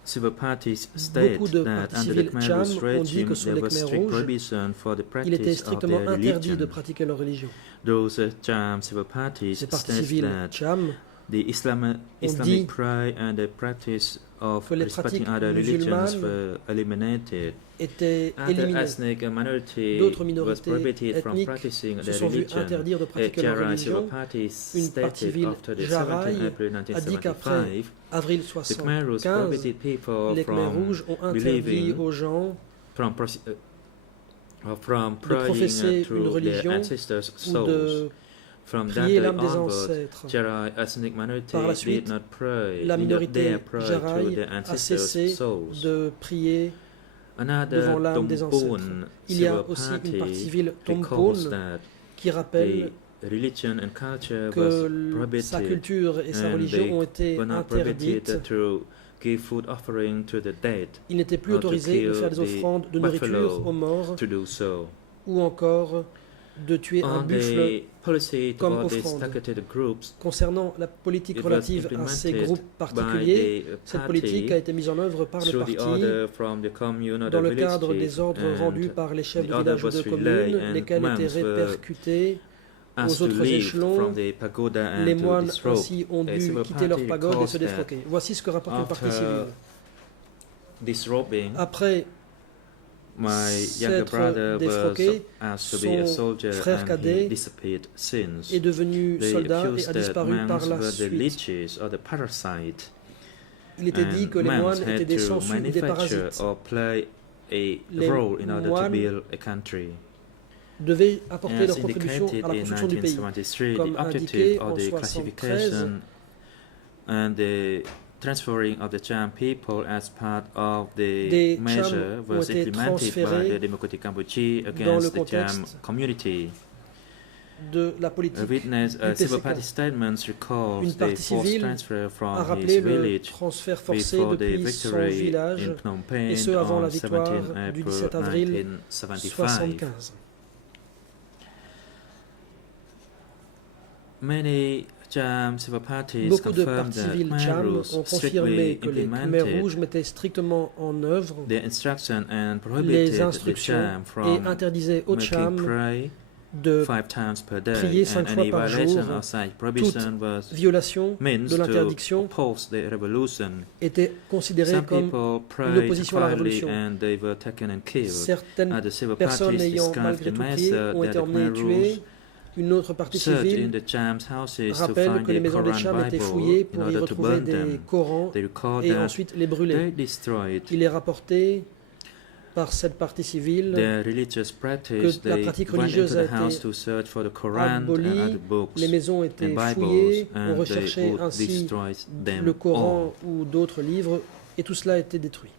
civil parties state Beaucoup de that partis under the civils Khmer Cham Rouge ont dit regime que sous there les was Khmer strict rouges, prohibition for the il était practice of strictement their interdit de religion. pratiquer leur religion. Those Cham civil parties Ces partis state civils that Cham the Islamic dit prayer and the practice of que les respecting pratiques other religions musulmanes were eliminated. étaient Other éliminées. ethnic minority D'autres was minorités prohibited from ethniques practicing se their sont vues religion. interdire de pratiquer leur Jarai civil religion. party Une partie stated civile after the Jarai 17 April a dit qu'après 1975, avril the Khmer Rouge 75, prohibited people les Khmer from rouges ont interdit believing aux gens from praying professer to une their religion ancestors' ou souls. de From that prier day l'âme des onward, ancêtres. Jarai ethnic minority Par la did suite, not pray, la did not minorité dare pray to Jarai their a ancestors' cessé souls. de prier Another devant l'âme des ancêtres. Tompon Il y a civil aussi une partie party civile recalls Tompon that qui rappelle the religion and culture was que sa prohibited culture et sa and religion they ont été were not interdites. prohibited to give food offering to the dead, Il n'était plus or to autorisé de kill faire des the offrandes de nourriture buffalo aux morts to do so. ou encore de tuer un On buffle. the policy comme toward these offrande. targeted groups, Concernant la politique it was relative à ces implemented groupes particuliers, by the cette party politique a été mise en œuvre par le through the parti order from the commune or dans the le village cadre chief, des ordres and rendus par les chefs the de order village ou de was relayed communes, and lesquels étaient monks were répercutés asked aux to autres leave échelons. from the pagoda and Les to moines disrobe. ainsi ont A dû civil quitter leur party pagode et recalls se défroquer. Voici ce que rapporte une partie after civile. disrobing, Après my younger s'être brother was défroqué, asked to be a son soldier frère and he cadet disappeared since. est devenu They soldat et accused a that disparu par monks la were the suite. leeches or the parasite, Il était dit and que les monks moines étaient had des to sangsues ou des manufacture parasites, or play a Les role in order to moines build a country. devaient apporter As leur contribution indicated à la in construction du pays. 1973, Comme the indiqué objective en of the 73, classification and the transferring of the Cham people as part of the Des measure Cham ont was été implemented by transférés the Democratic Cambodia dans le against the Cham contexte community. de la A politique. witness du civil PCK. party statements recalls Une the partie forced civile transfer a from rappelé his le village transfert forcé before the depuis son victory village, in Phnom Penh et ce avant on la victoire 17 du April 17 avril 1975. 1975. Many Cham civil parties Beaucoup de confirmed partis that civils Khmer Cham Rouge ont strictly confirmé que les Khmer implemented rouges mettaient strictement en œuvre the instruction and les prohibited the instructions Cham et from interdisaient aux making Cham pray de 5 times per day, prier and 5 fois any par violation jour. of such prohibition was violation means de to l'interdiction oppose the revolution. était considérée Some comme people prayed opposition à la quietly révolution. and they were taken and killed. certaines Other civil personnes parties ayant described malgré the tout prié method ont that été the emmenées et Khmer tuées. Rouge Une autre partie searched in civile the Cham's houses to rappelle find que les the maisons des Quran Cham étaient Bible fouillées in pour y order to retrouver burn des them. Corans They recalled et that ensuite les they brûler. destroyed Il est rapporté par cette partie civile their religious practice. que la They pratique went religieuse into a the house été to search for the Quran and abolie, other books les maisons and étaient Bibles, fouillées, on and they recherchait would ainsi destroy them le all. Coran ou d'autres livres et tout cela a été détruit.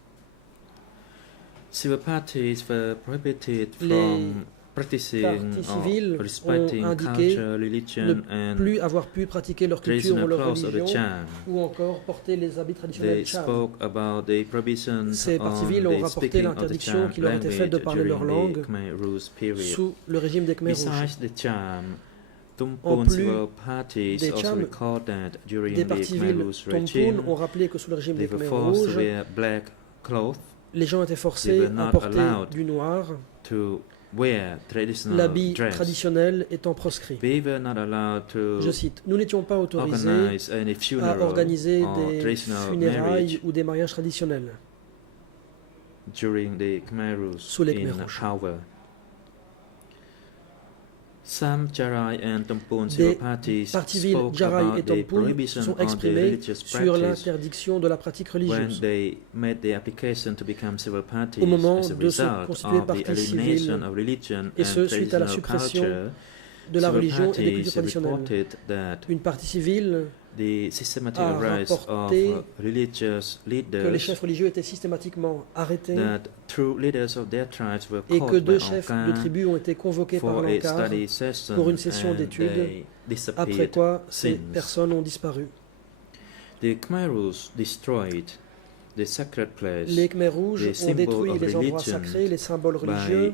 Civil parties were prohibited Les from practicing partis or civils respecting ont indiqué culture, religion, ne and plus avoir pu pratiquer leur culture ou traditional leur clothes of the religion Cham. ou encore porter les habits traditionnels They Cham. spoke about the prohibitions Ces partis on civils ont the rapporté speaking of the l'interdiction Cham qui leur était faite de language parler leur during langue the Khmer Rouge period. sous le régime des Khmer rouges. Besides the Cham, En Tumpun plus civil parties des also Cham, recalled that during Des the partis Khmer civils Rouge Tompun regime, ont rappelé que sous le régime they des were Khmer forced to rouges, wear black clothes, les gens étaient They forcés were à not porter allowed du noir, to wear traditional l'habit dress. traditionnel étant proscrit. We were not allowed to Je cite, nous n'étions pas autorisés organize any à funeral organiser or des traditional funérailles marriage ou des mariages traditionnels during the Khmer Rouge sous les in Khmer rouges. power. Some Jarai and Tumpun civil Des parties partis civils spoke Jarai et about the Tompun prohibition sont on the exprimés religious sur practice l'interdiction de la pratique when religieuse. they made the application to become civil parties Au moment as a de se result constituer of the partie elimination civile, of religion et and ce, suite à la traditional suppression culture. de la Civil religion et des cultures parties traditionnelles. reported that Une partie civile the systematic a rise of rapporté religious que les leaders, chefs religieux étaient systématiquement arrêtés that true leaders of their tribes were et que called by 2 chefs de Angkar tribus ont été convoqués par for a l'Ankar, study session pour une session and d'études, they après disappeared quoi ces since. personnes ont disparu. The Khmer Rouge destroyed the sacred place Les Khmer rouges the ont symbol détruit of les endroits religion sacrés, les symboles religieux,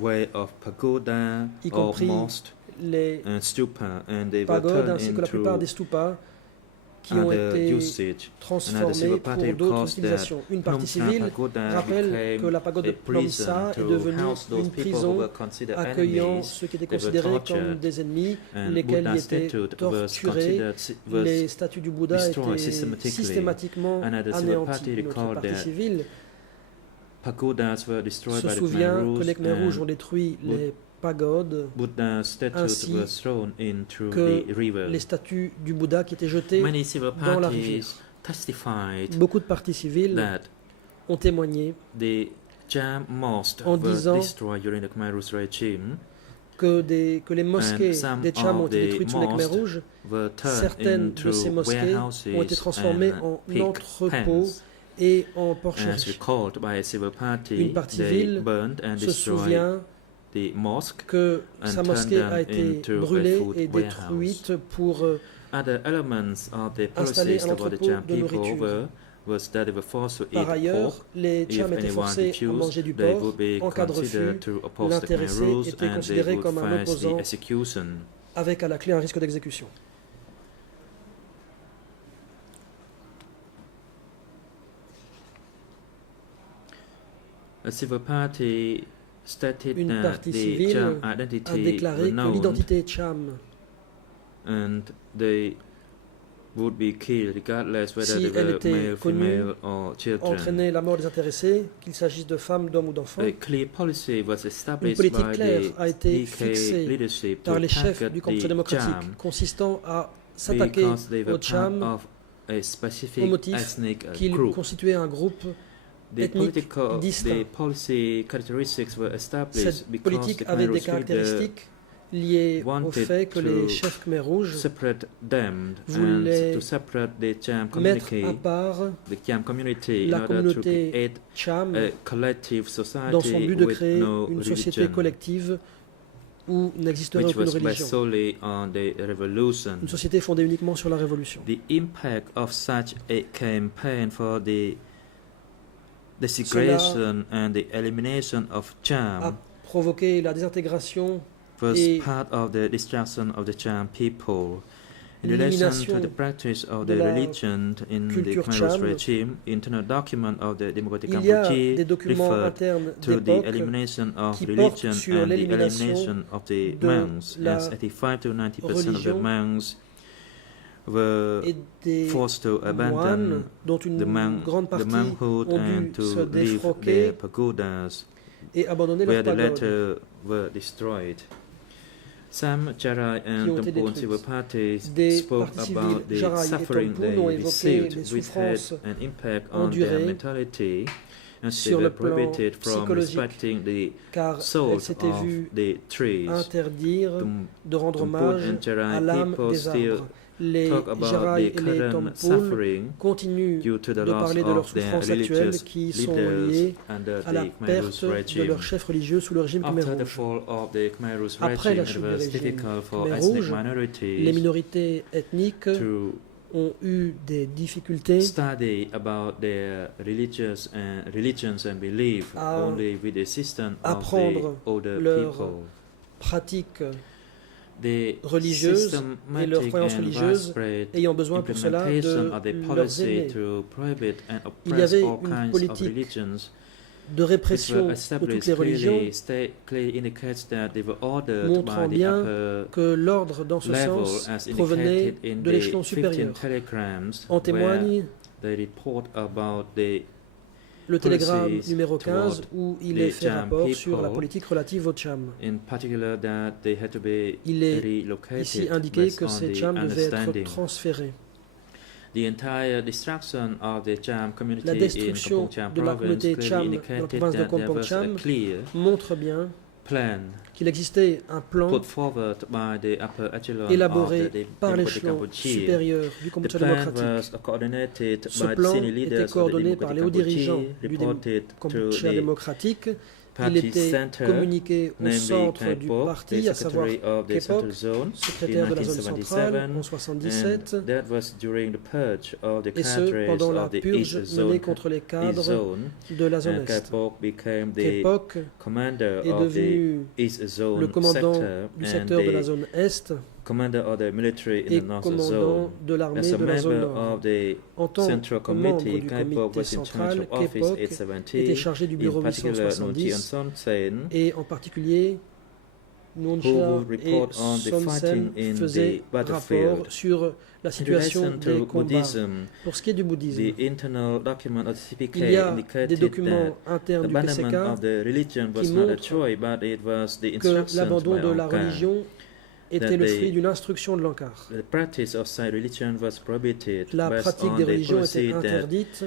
way of pagoda y or compris mosque les and stupa, and they were pagodes turned ainsi que la plupart des into stupas qui ont other été usage. transformés pour d'autres utilisations. Une partie civile rappelle que la pagode de Plomsa est devenue une prison accueillant ceux qui étaient considérés comme des ennemis, lesquels y étaient torturés. Les statues du Bouddha étaient systématiquement anéanties. Une autre partie civile se souvient que les Khmers rouges ont détruit les pagodes ainsi que les statues du Bouddha qui étaient jetées dans la rivière. Beaucoup de parties civiles ont témoigné en disant que les mosquées des Cham ont été détruites sous les Khmers rouges. Certaines de ces mosquées ont été transformées en entrepôts et en porcheries. Une partie civile se souvient que sa mosquée a été brûlée et détruite pour installer un entrepôt de nourriture. Par ailleurs, les Cham étaient forcés à manger du porc. En cas de refus, l'intéressé était considéré comme un opposant avec à la clé un risque d'exécution. Une partie civile a déclaré que l'identité Cham, si elle était connue, entraînait la mort des intéressés, qu'il s'agisse de femmes, d'hommes ou d'enfants. Une politique claire a été fixée par les chefs du Kampuchea démocratique, consistant à s'attaquer aux Cham au motif qu'ils constituaient un groupe ethnique distinct. Cette politique avait des caractéristiques liées au fait que les chefs Khmers rouges voulaient mettre à part la communauté Cham dans son but de créer une société collective où n'existerait aucune religion. Une société fondée uniquement sur la révolution. Desecration and the elimination of Cham a provoqué la désintégration was et part of the destruction of the Cham people. In relation to the practice of the religion in the Khmer regime, internal document of the Democratic Kampuchea referred to the elimination of religion and the elimination of the monks, as 85 to 90% of the monks were forced to abandon the monkhood and to leave their pagodas, where the latter were destroyed. Some Jarai and Tampon civil parties spoke about the suffering they received, which had an impact on their mentality, and they were prohibited from respecting the souls of the trees. De rendre hommage à l'âme des arbres. Les Jarai et les Tampon continuent de parler de leurs souffrances actuelles qui sont liées à la perte de leurs chefs religieux sous le régime Khmer rouge. Après la chute du régime Khmer rouge, les minorités ethniques ont eu des difficultés à apprendre leurs pratiques religieuses et leurs croyances religieuses, ayant besoin pour cela de leurs aînés. Il y avait une politique de répression de toutes les religions, montrant bien que l'ordre dans ce sens provenait de l'échelon supérieur. En témoigne le télégramme numéro 15 où il est fait rapport sur la politique relative aux Cham. Il est ici indiqué que ces Cham devaient être transférés. La destruction de la communauté Cham dans la province de Kompong Cham montre bien qu'il existait un plan élaboré par l'échelon supérieur du Kampuchea démocratique. Ce plan était coordonné par les hauts dirigeants du Kampuchea démocratique il était communiqué au centre du parti, à savoir Kepok, secrétaire de la zone centrale, en 1977, et ce, pendant la purge menée contre les cadres de la zone Est. Kepok est devenu le commandant du secteur de la zone Est et commandant de l'armée de la zone Nord. En tant que membre du comité central, Kepok était chargé du bureau 870 et en particulier Nuncha et Son Sen faisaient rapport sur la situation des combats. Pour ce qui est du bouddhisme, il y a des documents internes du PCK qui montrent que l'abandon de la religion était le fruit d'une instruction de l'Ankar. La pratique des religions était interdite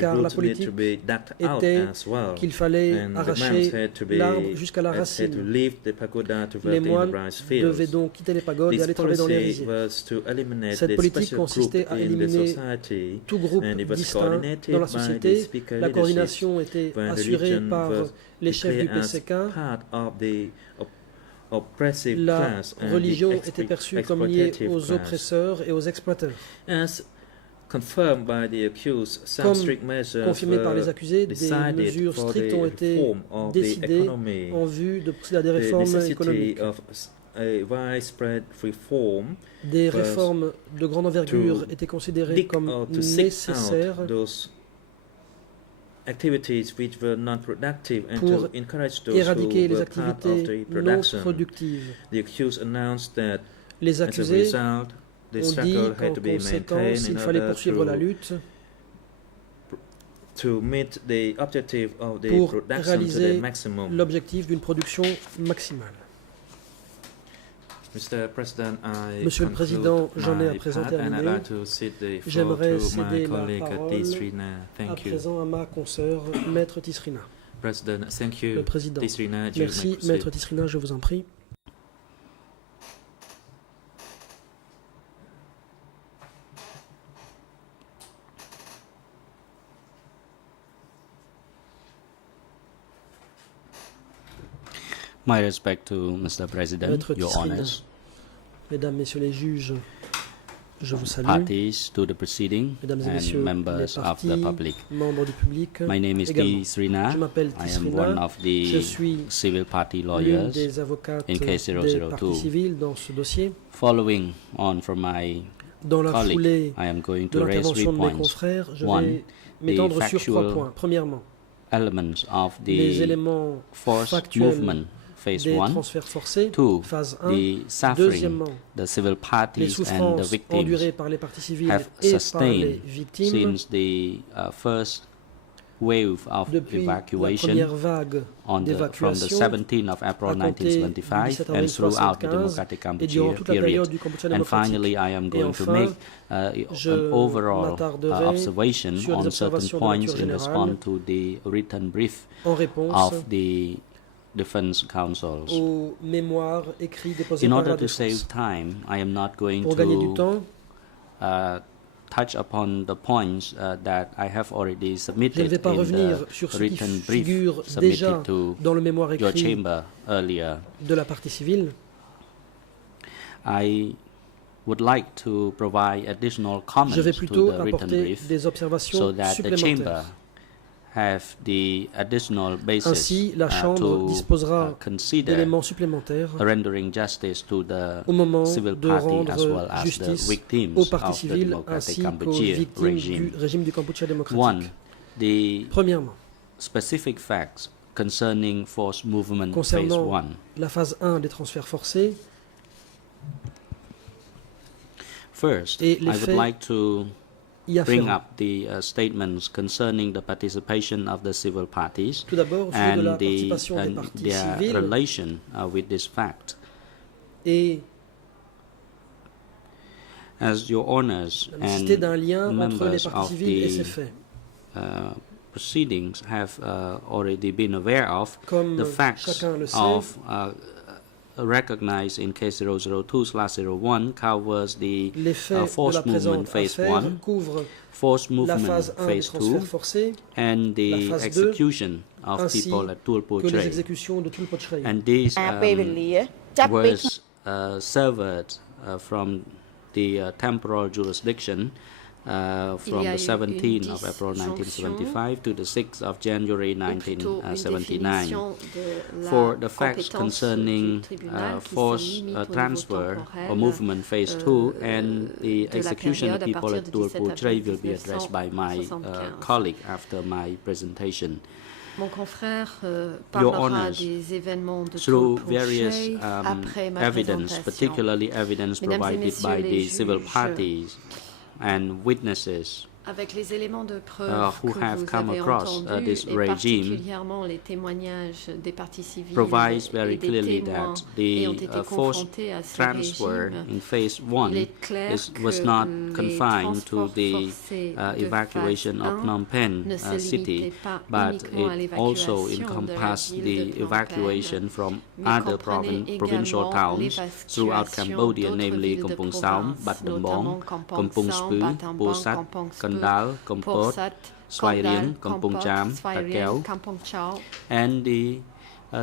car la politique était qu'il fallait arracher l'arbre jusqu'à la racine. Les moines devaient donc quitter les pagodes et aller travailler dans les riziers. Cette politique consistait à éliminer tout groupe distinct dans la société. La coordination était assurée par les chefs du PCK. La religion était perçue comme liée aux oppresseurs et aux exploiteurs. Comme confirmé par les accusés, des mesures strictes ont été décidées en vue de procéder à des réformes économiques. Des réformes de grande envergure étaient considérées comme nécessaires pour éradiquer les activités non productives. Les accusés ont dit qu'en conséquence, il fallait poursuivre la lutte pour réaliser l'objectif d'une production maximale. Monsieur le Président, j'en ai à présent terminé. J'aimerais céder la parole à présent à ma consoeur, Maître Tisrina. Le Président, merci, Maître Tisrina, je vous en prie. My respect to Mr. President, Your Honors, Mesdames, Messieurs les juges, je vous salue. Parties to the proceeding Mesdames et Messieurs and members les of the public. Membres du public. My name is également. Tisrina. Je m'appelle I am Tisrina. one of Je the suis civil party l'une lawyers des avocates in case des parties 002. civiles dans ce dossier. Following on from my Dans la colleague, foulée I am going de to raise 3 l'intervention de mes points. confrères, je One, vais m'étendre sur 3 factual points. Premièrement, Elements of les the éléments forced factuels movement, phase des 1. transferts forcés, 2. phase 1. The suffering Deuxièmement, the civil les parties and the souffrances victims endurées par les parties civiles have et par les sustained victimes since the first wave of depuis la evacuation première vague from the d'évacuation 17th of April à compter du 1975 17 and avril throughout the 1975 Democratic et durant Kampuchea toute la period. période du Cambodge And démocratique. finally, I am Et going to enfin, make je an overall m'attarderai observation sur des on certain observations de points nature in générale response to the written brief en réponse of the defense counsels. aux mémoires écrits déposés In par order la to défense. save time, I am not going Pour gagner du to temps, touch upon the points that I have already je ne submitted vais pas in revenir the sur ce qui written brief figure déjà submitted to dans le mémoire your écrit chamber earlier. de la partie civile. I would like to provide additional comments Je vais to plutôt the written apporter brief des so observations that the chamber supplémentaires. have the additional basis Ainsi, la Chambre to disposera consider d'éléments supplémentaires rendering justice to the au moment civil de party as rendre well as the justice victims aux parties of the civiles Democratic ainsi qu'aux Kampuchea victimes regime. du régime du Cambodge démocratique. One, the Premièrement, specific facts concerning forced movement phase concernant 1. la phase 1 des transferts forcés, First, et les I would faits like to y bring afférents. up the statements concerning the participation of the civil parties Tout d'abord, au sujet de la and, participation des parties their civiles relation with this fact. et As your honors la nécessité d'un and lien entre les members parties of civiles et ces the faits. proceedings have already been aware of, Comme the facts chacun le sait, of recognized in case 002/01 covers the les faits de la forced movement présente phase affaire 1, couvrent forced la movement phase 1 des phase 2, transferts forcés, and la the phase 2 execution of people at Tulpur que les Chrai. exécutions de Tulpur Chrai. And these was severed from the temporal jurisdiction from the 17th of April 1975 to the 6th of January 1979 for the facts concerning forced transfer or movement phase 2, and the execution of people at Tulpur Chrai will be addressed by my colleague after my presentation. Mon confrère Your parlera Honours, des événements de through Tulpur various Chrai après ma evidence, présentation. particularly evidence Mesdames et provided messieurs by les the civil juges, parties and witnesses avec les éléments de preuve who que have vous come avez across entendus, this et regime particulièrement les témoignages des parties civiles provides et very des clearly témoins that ayant the été forced confrontés à ce transfer régime, in phase il 1 est clair was que not les confined to transports the forcés de evacuation phase of 1 Phnom Penh ne se city, limitaient pas but uniquement à it also l'évacuation de la encompassed ville de the Phnom evacuation Penh, from mais other comprenait provincial également towns throughout l'évacuation Cambodia, d'autres namely villes de Kampong Sam, province, Battambang, notamment Kampong Kampong Sam, Speu, Battambang, Posat, Kampong Speu, Kandal, Kampot, Posat, Svai Rieng, Kandal, Kampong Kampot, Cham, Svai Tak Rieng, Keo, Kampong Chao, and the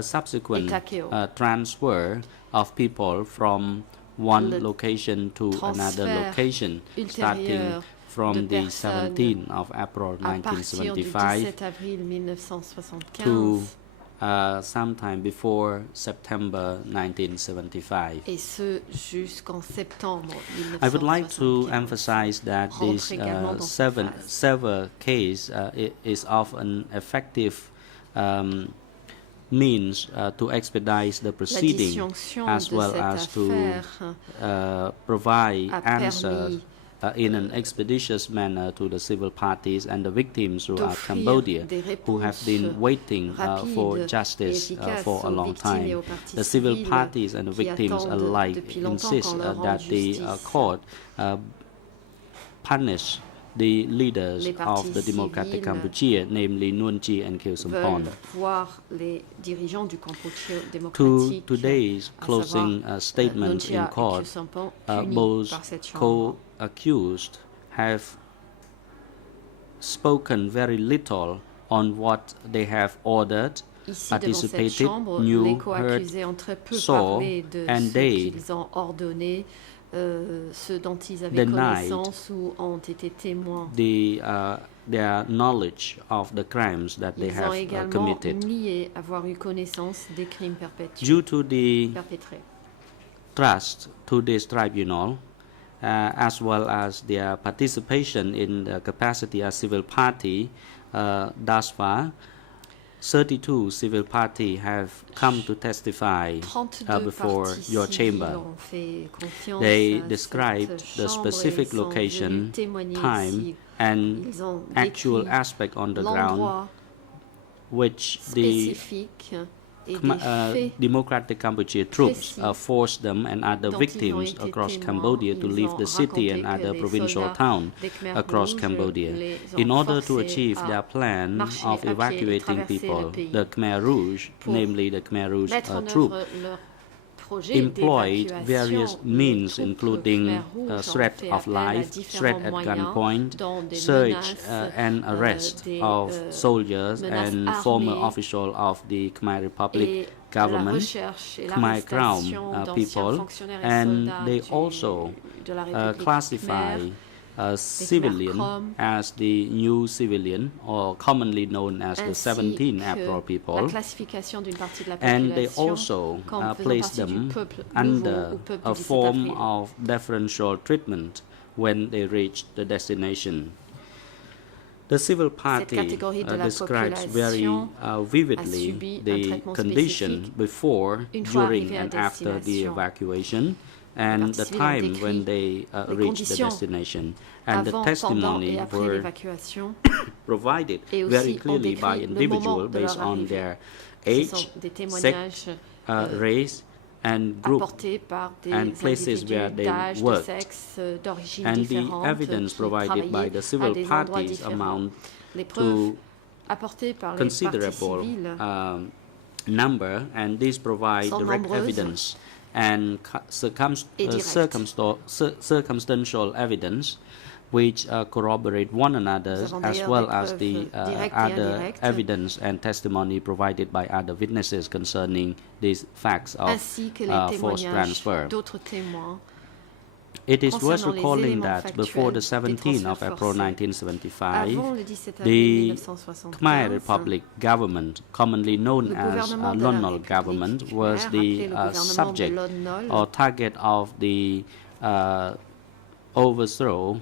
subsequent et Tak Keo. transfer of people from one Le location to another transfert location, starting ultérieur from de the personnes 17th of April à partir du 1975 17 avril 1975 to sometime before September 1975. et ce jusqu'en septembre 1975. I would like to emphasize that this Rentre également dans cette phase. sever case is of an effective means to expedite the La proceeding disjonction as de well cette as to affaire provide a answers permis in an expeditious manner to the civil parties and the victims throughout d'offrir Cambodia des who have réponses been waiting for rapides justice et efficaces for a aux long victimes et time. aux parties The civil civiles parties and the qui victims attendent alike depuis longtemps insist qu'on leur rende that the justice. court punish the leaders Les of partis the Democratic civiles Cambodia, namely Nuon Chea and Khieu Samphan. veulent voir les dirigeants du Kampuchea To démocratique today's à closing savoir, statements Nuon Chea in et court, Khieu Samphan, punis both par cette chambre. co-accused have spoken very little on what they have ordered, Ici, devant cette participated, chambre, knew, les heard, co-accusés ont très peu saw, parlé de and ce they qu'ils ont ordonné, ce dont ils avaient denied connaissance ou ont été témoins. their knowledge of the crimes that they Ils ont have également committed. nié avoir eu connaissance des crimes perpétrés. Due to the trust to this tribunal, as well as their participation in the capacity as civil party, thus far, 32 civil parties have come to testify before your chamber. They described the specific location, time, and actual aspect on the ground, which the Democratic Cambodia troops forced them and other victims across Cambodia to leave the city and other provincial towns across Cambodia. In order to achieve their plan of evacuating people, the Khmer Rouge, namely the Khmer Rouge troop, employed various means including threat of life, threat at gunpoint, search and arrest of soldiers and former officials of the Khmer Republic government, Khmer Krom people, and they also classify civilian as the new civilian, or commonly known as the 17 April people, and they also place them under a form of differential treatment when they reach the destination. The civil party describes very vividly the condition before, during, and after the evacuation, and the time when they reach the destination. And the testimony were provided very clearly by individuals based on their age, sex, race, and group, and places where they worked. And the evidence provided by the civil parties amount to considerable number, and these provide direct evidence and circumstantial evidence which corroborate one another, as well as the other evidence and testimony provided by other witnesses concerning these facts of forced transfer. It is worth recalling that before the 17th of April 1975, the Khmer Republic government, commonly known as Lon Nol government, was the subject or target of the overthrow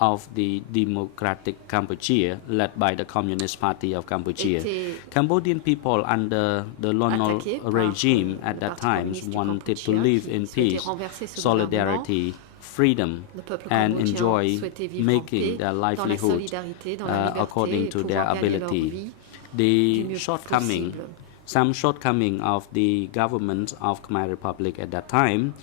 of the Democratic Cambodia, led by the Communist Party of Cambodia. Cambodian people under the Lon Nol regime at that time wanted to live in peace, solidarity, freedom, and enjoy making their livelihood according to their ability. Some shortcoming of the government of Khmer Republic at that time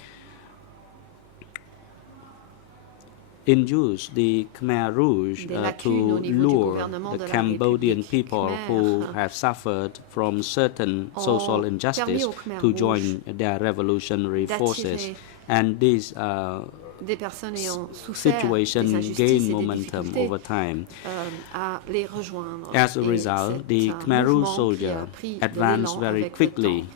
induced the Khmer Rouge to lure the Cambodian people who have suffered from certain social injustice to join their revolutionary forces, and this situation gained momentum over time. As a result, the Khmer Rouge soldier advanced very quickly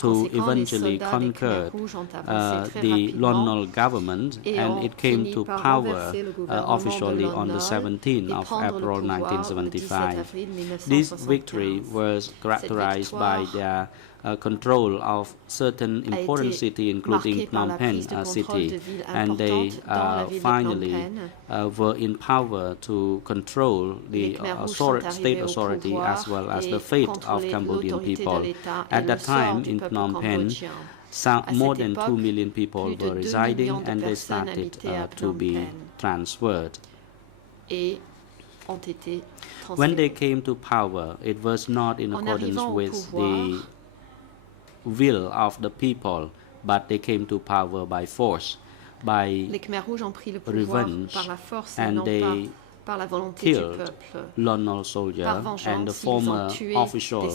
to eventually conquer the Lon Nol government, and it came to power officially on the 17th of April 1975. This victory was characterized by their control of certain important cities, including Phnom Penh city, and they finally were in power to control the state authority as well as the fate of Cambodian people. At that time in Phnom Penh, more than 2 million people were residing, and they started to be transferred. When they came to power, it was not in accordance with the will of the people, but they came to power by force, by revenge, and they killed Lon Nol soldier and the former official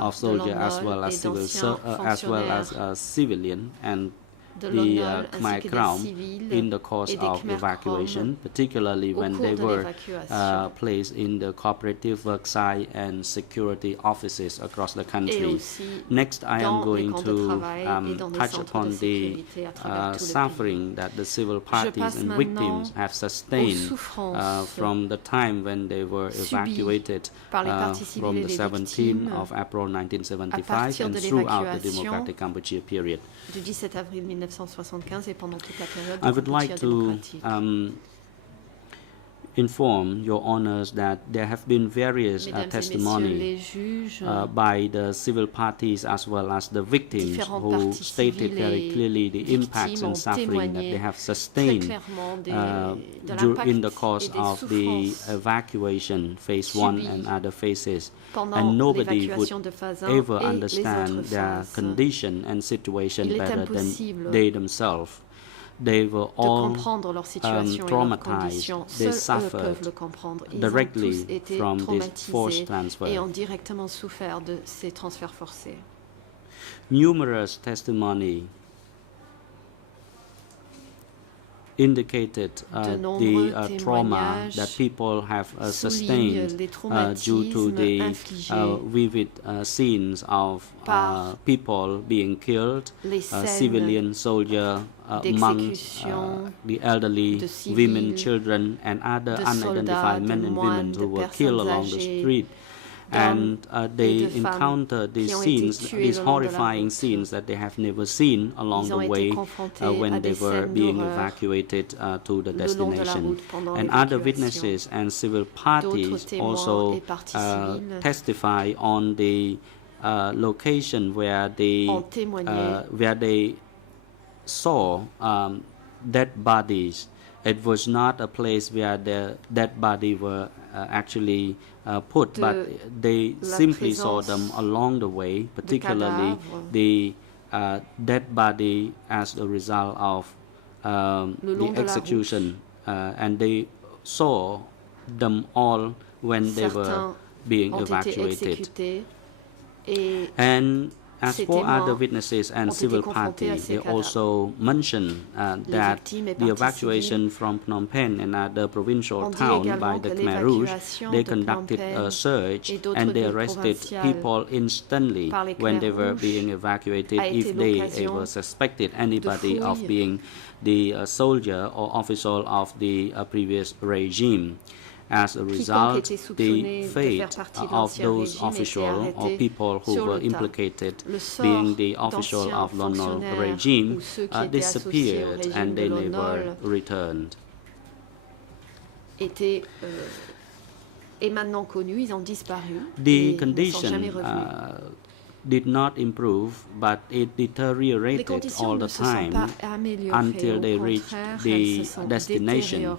of soldier as well as civilian and the Khmer Krom in the course of evacuation, particularly when they were placed in the cooperative worksite and security offices across the country. Next, I am going to touch upon the suffering that the civil parties and victims have sustained from the time when they were evacuated from the 17th of April 1975 and throughout the Democratic Cambodia period. Du 17 avril 1975 et pendant toute la période I would like to inform your honors that there have been various testimonies by the civil parties as well as the victims who stated very clearly the impacts and suffering that they have sustained in the course of the evacuation, phase 1 and other phases. And nobody would ever understand their condition and situation better than they themselves. They were all traumatized. They suffered directly from this forced transfer. Numerous testimony indicated the trauma that people have sustained due to the vivid scenes of people being killed, civilian soldier, monks, the elderly, women, children, and other unidentified men and women who were killed along the street. And they encounter these scenes, these horrifying scenes that they have never seen along the way when they were being evacuated to the destination. And other witnesses and civil parties also testify on the location where they saw dead bodies. It was not a place where the dead bodies were actually put, but they simply saw them along the way, particularly the dead body as a result of the execution, and they saw them all when they were being evacuated. And As for other witnesses and civil parties, they also mentioned that the evacuation from Phnom Penh and other provincial towns by the Khmer Rouge, they conducted a search and they arrested people instantly when they were being evacuated if they ever suspected anybody of being the soldier or official of the previous regime. As a result, the fate of those officials or people who were implicated being the official of Lon Nol regime disappeared and they never returned. Est maintenant connu, ils ont disparu. The condition did not improve, but it deteriorated all the time until they reached the destination.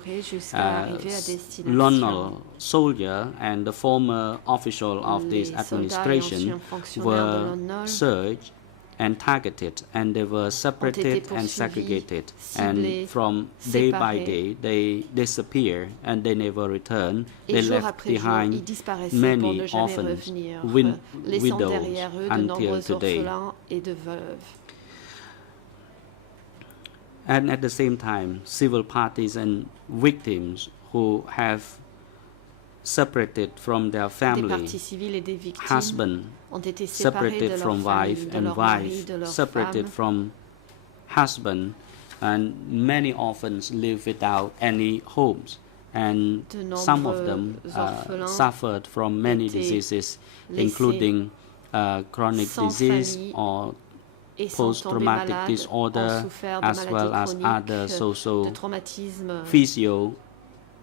Lon Nol soldier and the former official of this administration were searched and targeted, and they were separated and segregated. And from day by day, they disappear and they never return. They left behind many orphans, widows until today. And at the same time, civil parties and victims who have separated from their family, husband separated from wife, and wife separated from husband, and many orphans live without any homes, and some of them suffered from many diseases, including chronic disease or post-traumatic disorder, as well as other social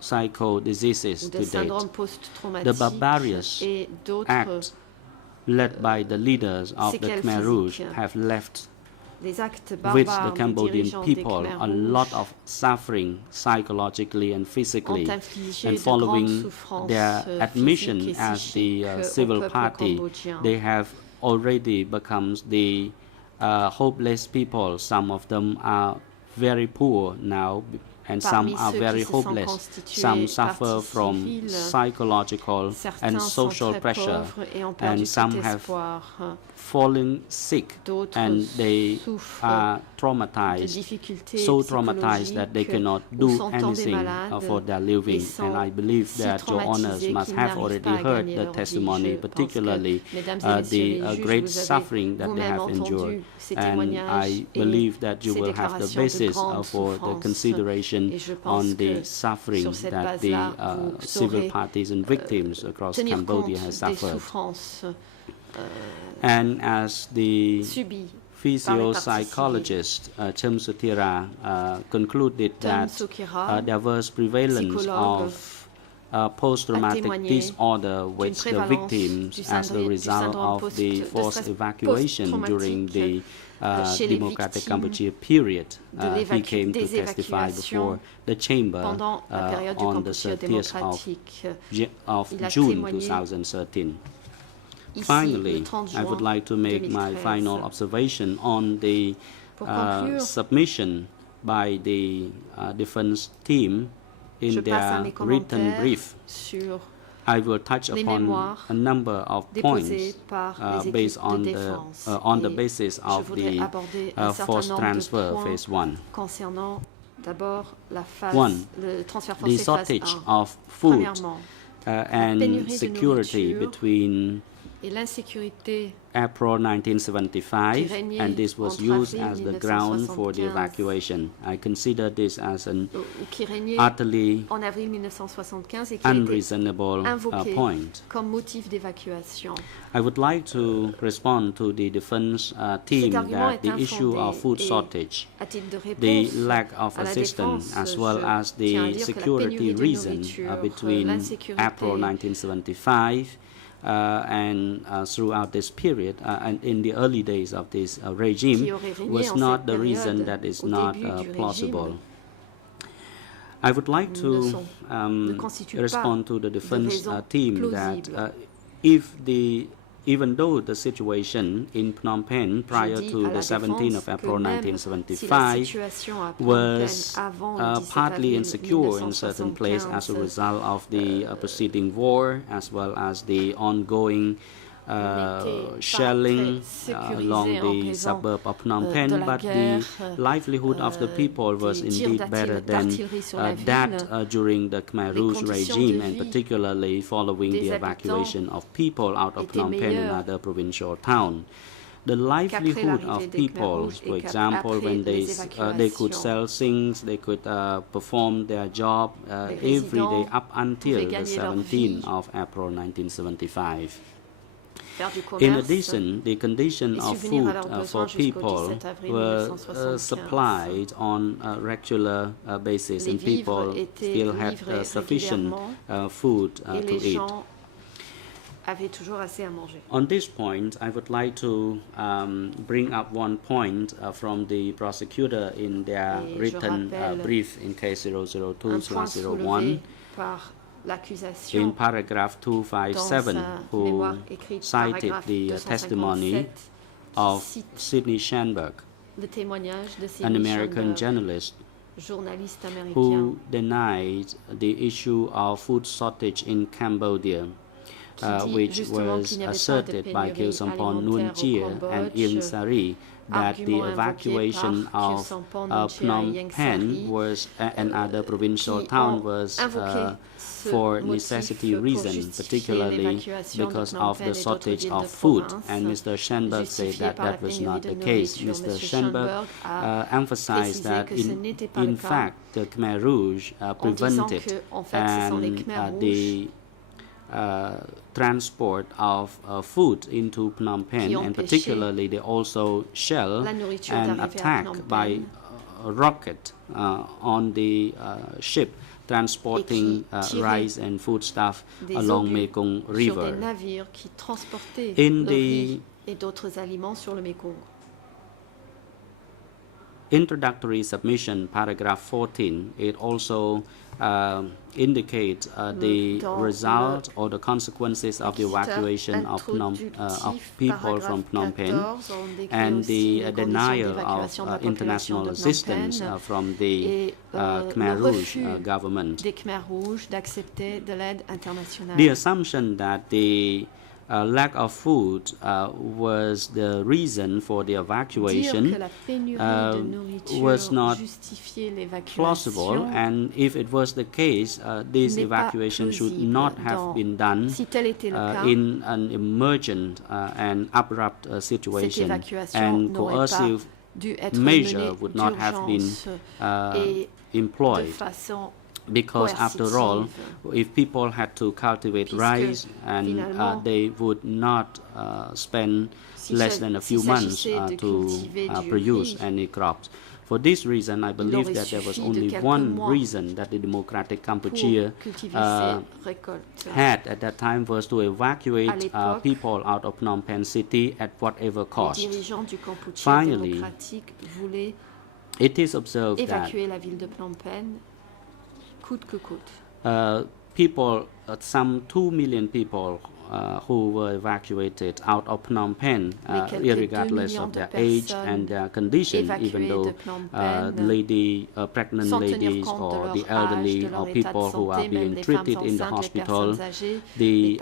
psycho diseases to date. The barbarous acts led by the leaders of the Khmer Rouge have left with the Cambodian people a lot of suffering psychologically and physically, and following their admission as the civil party, they have already become the hopeless people. Some of them are very poor now, and some are very hopeless. Some suffer from psychological and social pressure, and some have fallen sick, and they are traumatized, so traumatized that they cannot do anything for their living. And I believe that your honors must have already heard the testimony, particularly the great suffering that they have endured. And I believe that you will have the basis for the consideration on the suffering that the civil parties and victims across Cambodia have suffered. And as the physiopsychologist Chum Sutira concluded that there was prevalence of post-traumatic disorder with the victims as the result of the forced evacuation during the Democratic Cambodia period. He came to testify before the chamber on the 30th of June 2013. Finally, I would like to make my final observation on the submission by the defense team in their written brief. I will touch upon a number of points based on the basis of the forced transfer phase 1. 1. The shortage of food and security between April 1975, and this was used as the ground for the evacuation. I consider this as an utterly unreasonable point. I would like to respond to the defense team that the issue of food shortage, the lack of assistance, as well as the security reason between April 1975 and throughout this period and in the early days of this regime was not the reason that is not plausible. I would like to respond to the defense team that even though the situation in Phnom Penh prior to the 17th of April 1975 was partly insecure in certain places as a result of the preceding war, as well as the ongoing shelling along the suburb of Phnom Penh, but the livelihood of the people was indeed better than that during the Khmer Rouge regime, and particularly following the evacuation of people out of Phnom Penh and other provincial towns. The livelihood of people, for example, when they could sell things, they could perform their job every day up until the 17th of April 1975. In addition, the condition of food for people were supplied on a regular basis, and people still had sufficient food to eat. On this point, I would like to bring up one point from the prosecutor in their written brief in case 002/01. In paragraph 257, who cited the testimony of Sidney Schanberg, an American journalist who denied the issue of food shortage in Cambodia, which was asserted by Khieu Samphan Nuonchea and Ieng Sary, that the evacuation of Phnom Penh was and other provincial towns was for necessity reasons, particularly because of the shortage of food. And Mr. Schanberg said that that was not the case. Mr. Schanberg emphasized that in fact the Khmer Rouge prevented the transport of food into Phnom Penh, and particularly they also shell and attack by rocket on the ship transporting rice and foodstuff along Mekong River. In the introductory submission, paragraph 14, it also indicate the result or the consequences of the evacuation of people from Phnom Penh and the denial of international assistance from the Khmer Rouge government. The assumption that the lack of food was the reason for the evacuation was not plausible, and if it was the case, this evacuation should not have been done in an emergent and abrupt situation, and coercive measure would not have been employed. Because after all, if people had to cultivate rice, and they would not spend less than a few months to produce any crops. For this reason, I believe that there was only one reason that the Democratic Kampuchea had at that time was to evacuate people out of Phnom Penh city at whatever cost. Finally, it is observed that people, some 2 million people who were evacuated out of Phnom Penh, regardless of their age and their condition, even though pregnant ladies or the elderly or people who are being treated in the hospital, the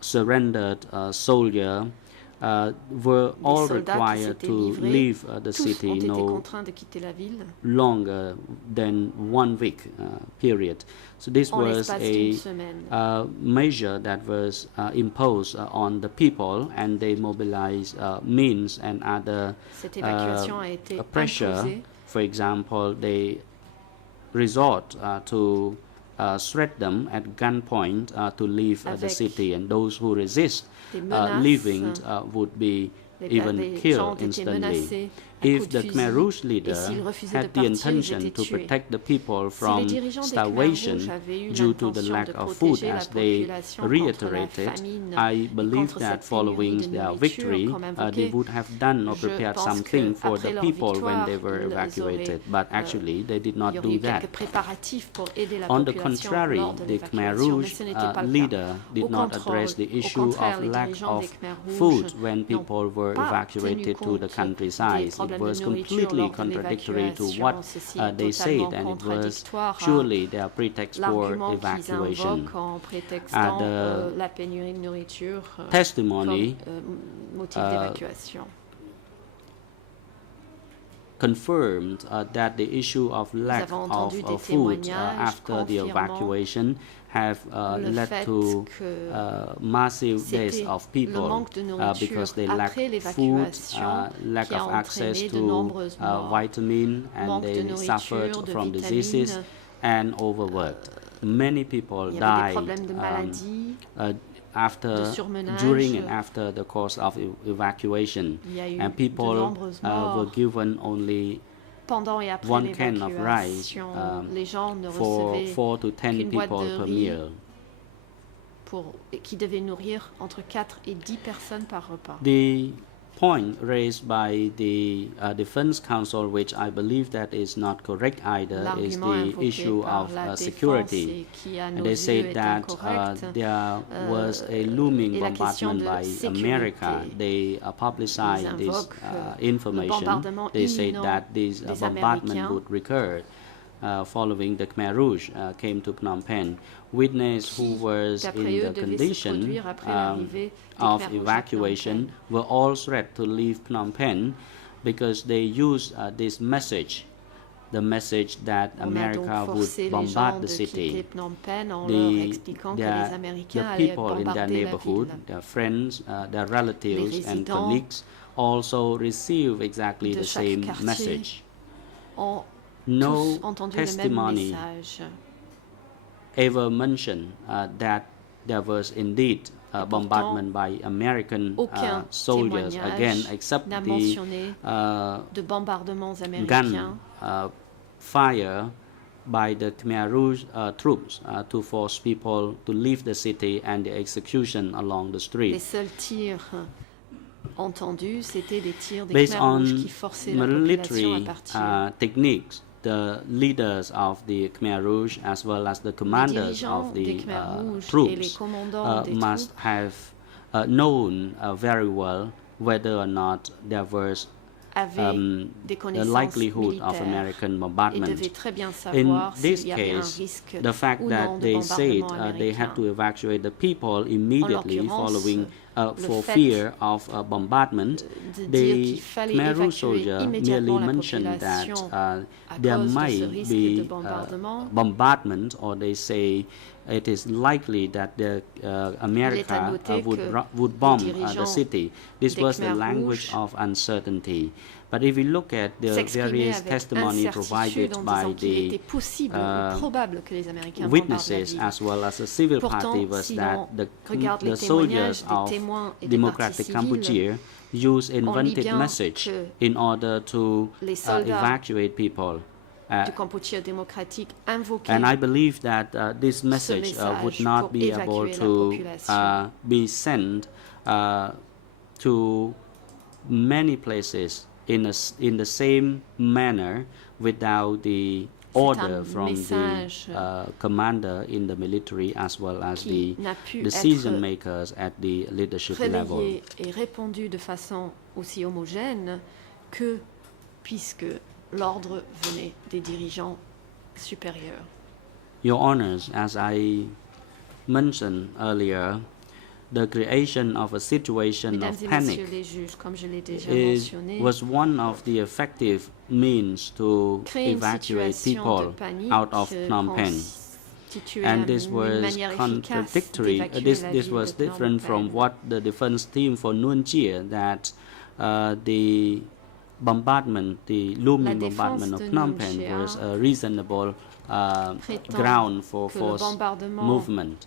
surrendered soldier were all required to leave the city no longer than 1 week period. So this was a measure that was imposed on the people, and they mobilized means and other pressure. For example, they resort to threat them at gunpoint to leave the city, and those who resist leaving would be even killed instantly. If the Khmer Rouge leader had the intention to protect the people from starvation due to the lack of food, as they reiterated, I believe that following their victory, they would have done or prepared something for the people when they were evacuated. But actually, they did not do that. On the contrary, the Khmer Rouge leader did not address the issue of lack of food when people were evacuated to the countryside. was completely contradictory to what they said, and it was surely their pretext for evacuation. La pénurie de nourriture testimony motif d'évacuation. Confirmed that the issue of lack of food after the evacuation have led to massive deaths of people because they lack food, lack of access to vitamin, and they suffered from diseases and overworked. Many people died during and after the course of evacuation, and people were given only one can of rice for 4 to 10 people per meal. Qui devait nourrir entre 4 et 10 personnes par repas. The point raised by the Defense Council, which I believe that is not correct either, is the issue of security. And they said that there was a looming bombardment by America. They publicized this information. They said that this bombardment would recur following the Khmer Rouge came to Phnom Penh. Witnesses who was in the condition of evacuation were all threatened to leave Phnom Penh because they used this message, the message that America would bombard the city. The people in their neighborhood, their friends, their relatives and colleagues also received exactly the same message. No testimony ever mentioned that there was indeed a bombardment by American soldiers again, except the gun fire by the Khmer Rouge troops to force people to leave the city and the execution along the street. Based on military techniques, the leaders of the Khmer Rouge as well as the commanders of the troops must have known very well whether or not there was the likelihood of American bombardment. In this case, the fact that they said they had to evacuate the people immediately following for fear of bombardment, the Khmer Rouge soldier merely mentioned that there might be bombardment, or they say it is likely that the America would bomb the city. This was the language of uncertainty. But if we look at the various testimony provided by the witnesses as well as the civil party, was that the soldiers of Democratic Cambodia used invented message in order to evacuate people. And I believe that this message would not be able to be sent to many places in the same manner without the order from the commander in the military as well as the decision makers at the leadership level. Et répondu de façon aussi homogène que puisque l'ordre venait des dirigeants supérieurs. Your Honors, as I mentioned earlier, the creation of a situation of panic was one of the effective means to evacuate people out of Phnom Penh. And this was contradictory. This was different from what the defense team for Nuon Chea, that the bombardment, the looming bombardment of Phnom Penh was a reasonable ground for forced movement.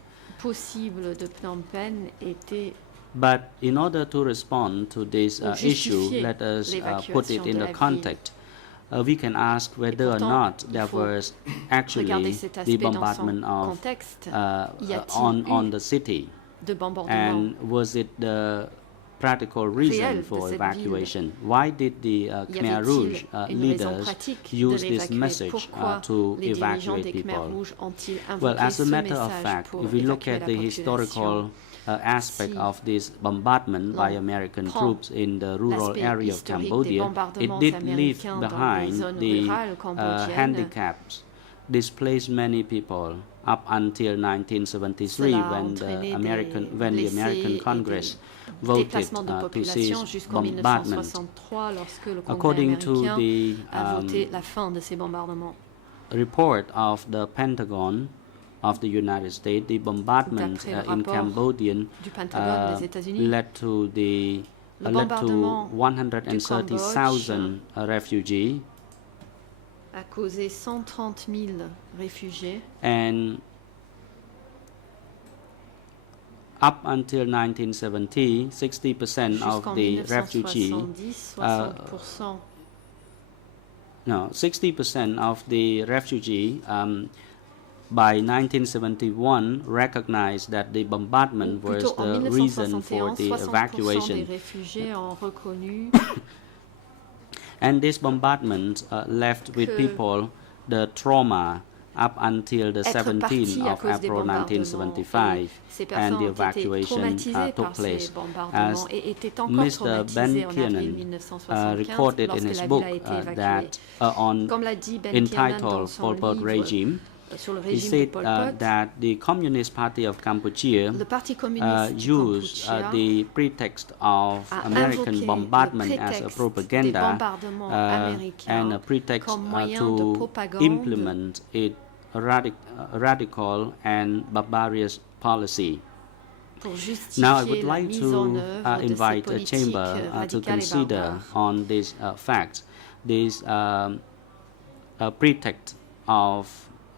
But in order to respond to this issue, let us put it in the context. We can ask whether or not there was actually the bombardment of on the city, and was it the practical reason for evacuation? Why did the Khmer Rouge leaders use this message to evacuate people? Well, as a matter of fact, if we look at the historical aspect of this bombardment by American troops in the rural area of Cambodia, it did leave behind the handicaps, displaced many people up until 1973 when the American Congress voted to cease bombardment. According to the report of the Pentagon of the United States, the bombardment in Cambodia led to 130,000 refugees. A causé 130,000 réfugiés. And up until 1970, 60% of the refugees, 60% of the refugees by 1971 recognized that the bombardment was the reason for the evacuation. And this bombardment left with people the trauma up until the 17th of April 1975, and the evacuation took place. As Mr. Ben Kiernan recorded in his book entitled Pol Pot Regime, he said that the Communist Party of Cambodia used the pretext of American bombardment as a propaganda and a pretext to implement its radical and barbarous policy. Now I would like to invite the Chamber to consider on this fact, this pretext of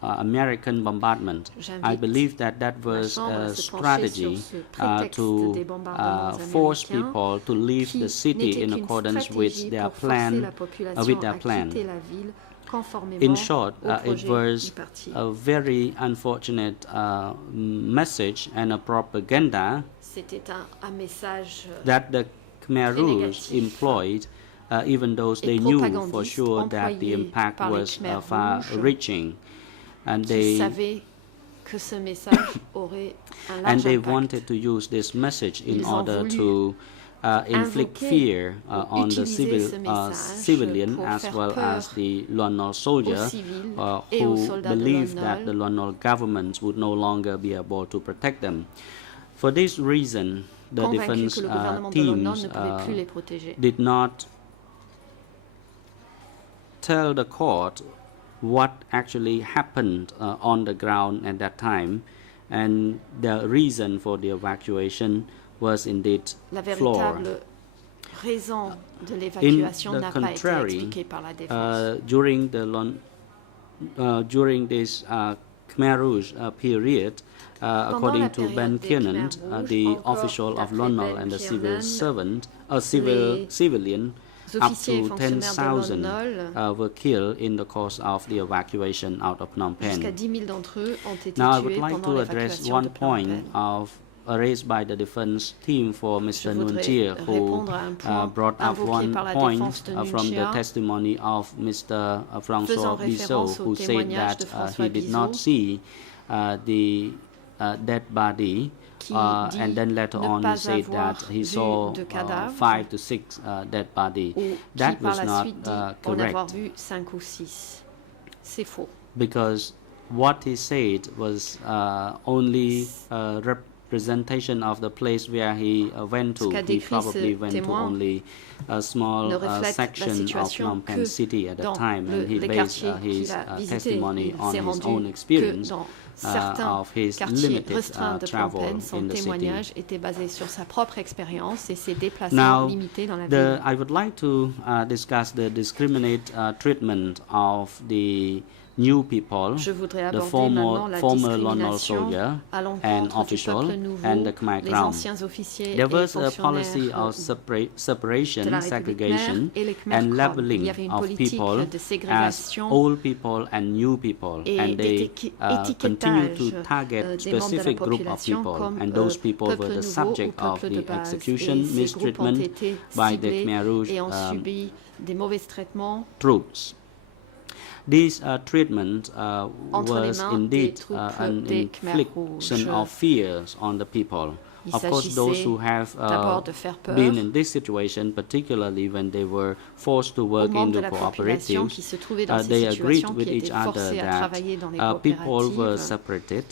American bombardment. I believe that was a strategy to force people to leave the city in accordance with their plan. In short, it was a very unfortunate message and a propaganda that the Khmer Rouge employed, even though they knew for sure that the impact was far-reaching. And they wanted to use this message in order to inflict fear on the civilian as well as the Lon Nol soldier who believed that the Lon Nol government would no longer be able to protect them. For this reason, the defense teams did not tell the court what actually happened on the ground at that time, and the reason for the evacuation was indeed flawed. In the contrary, during this Khmer Rouge period, according to Ben Kiernan, the official of Lon Nol and the civilian, up to 10,000 were killed in the course of the evacuation out of Phnom Penh. Now I would like to address one point raised by the defense team for Mr. Nuon Chea, who brought up one point from the testimony of Mr. Francois Bissot, who said that he did not see the dead body. And then later on he said that he saw 5 to 6 dead bodies. That was not correct, because what he said was only a representation of the place where he went to. He probably went to only a small section of Phnom Penh city at the time, and he based his testimony on his own experience of his limited travel in the city. Now, I would like to discuss the discriminate treatment of the new people, the former Lon Nol soldier and official, and the Khmer Krom. There was a policy of separation, segregation, and labeling of people as old people and new people, and they continue to target specific group of people, and those people were the subject of the execution, mistreatment by the Khmer Rouge troops. This treatment was indeed an infliction of fears on the people. Of course, those who have been in this situation, particularly when they were forced to work in the cooperatives, they agreed with each other that people were separated.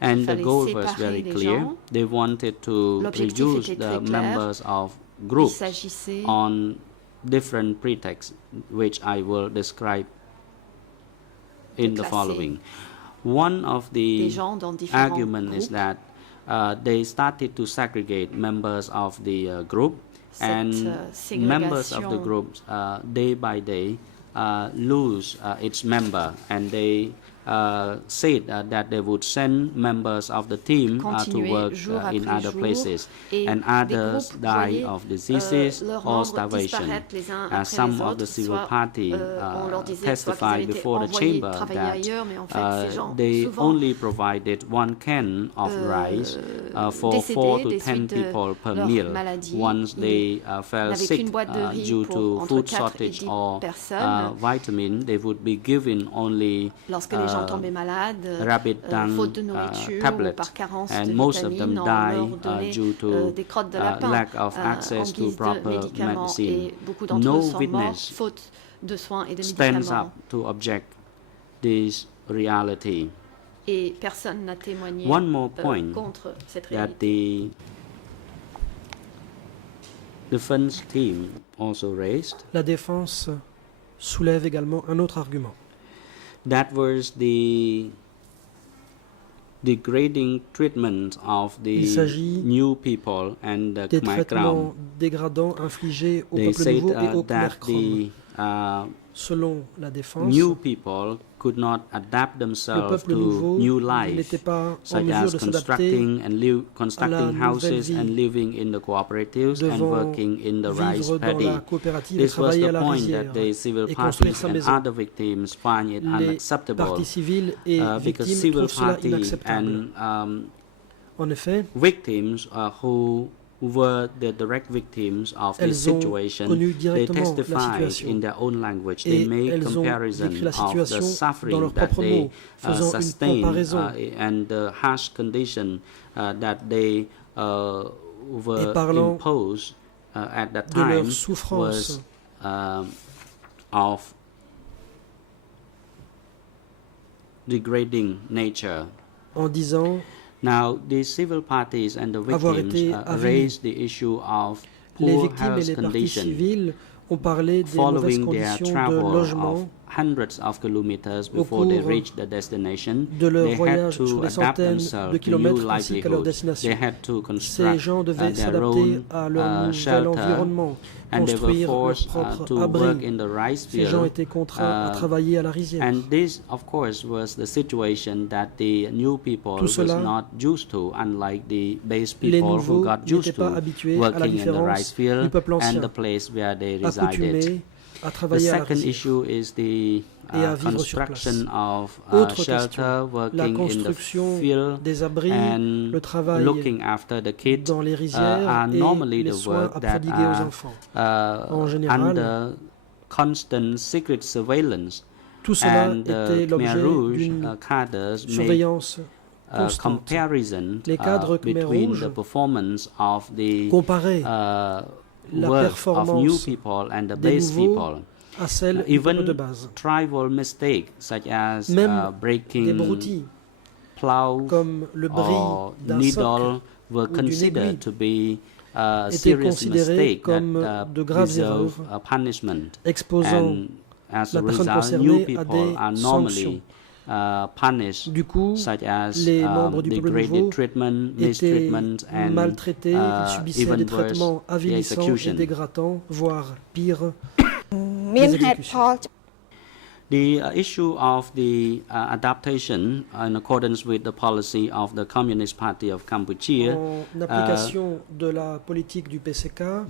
And the goal was very clear. They wanted to reduce the members of groups on different pretexts, which I will describe in the following. One of the arguments is that they started to segregate members of the group, and members of the groups day by day lose its member, and they said that they would send members of the team to work in other places, and others die of diseases or starvation. Some of the civil party testified before the chamber that they only provided 1 can of rice for 4 to 10 people per meal. Once they fell sick due to food shortage or vitamin, they would be given only rabbit dung tablets, and most of them die due to lack of access to proper medicine. No witness stands up to object this reality. One more point that the defense team also raised. La défense soulève également un autre argument. That was the degrading treatment of the new people and the Khmer Krom. Dégradants infligés au peuple nouveau et au Khmer Krom. Selon la défense, new people could not adapt themselves to new life, such as constructing houses and living in the cooperatives and working in the rice paddy. This was the point that the civil parties and other victims find it unacceptable, because civil party and victims who were the direct victims of this situation, they testified in their own language. They made comparison of the suffering that they sustained and the harsh condition that they were imposed at that time was of degrading nature. En disant, now, the civil parties and the victims raised the issue of poor health condition following their travel of hundreds of kilometers before they reached the destination. They had to adapt themselves to new livelihoods. They had to construct their own shelter, and they were forced to work in the rice field. And this, of course, was the situation that the new people was not used to, unlike the base people who got used to working in the rice field and the place where they resided. The second issue is the construction of shelter, working in the field, and looking after the kids are normally the work that are under constant secret surveillance. And the Khmer Rouge cadres made comparison between the performance of the work of new people and the base people. Even trivial mistakes such as breaking plow or needle were considered to be a serious mistake that deserve punishment. And as a result, new people are normally punished, such as degraded treatment, mistreatment, and even worse, the execution. The issue of the adaptation in accordance with the policy of the Communist Party of Cambodia,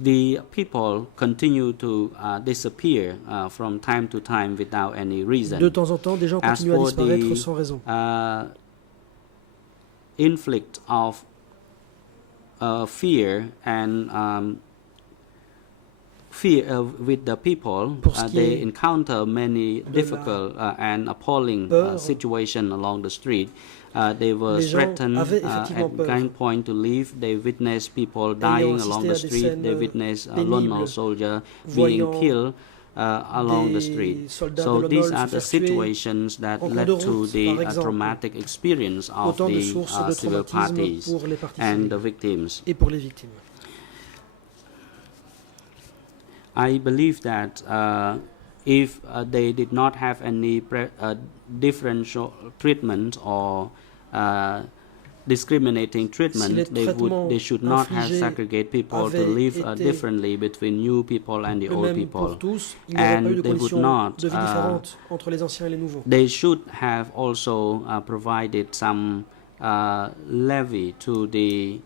the people continue to disappear from time to time without any reason. De temps en temps, des gens continuent à disparaître sans raison. Inflict of fear and with the people, they encounter many difficult and appalling situations along the street. They were threatened at gunpoint to leave. They witnessed people dying along the street. They witnessed a Lon Nol soldier being killed along the street. So these are the situations that led to the traumatic experience of the civil parties and the victims. I believe that if they did not have any differential treatment or discriminating treatment, they should not have segregate people to live differently between new people and the old people, and they would not. They should have also provided some levy to the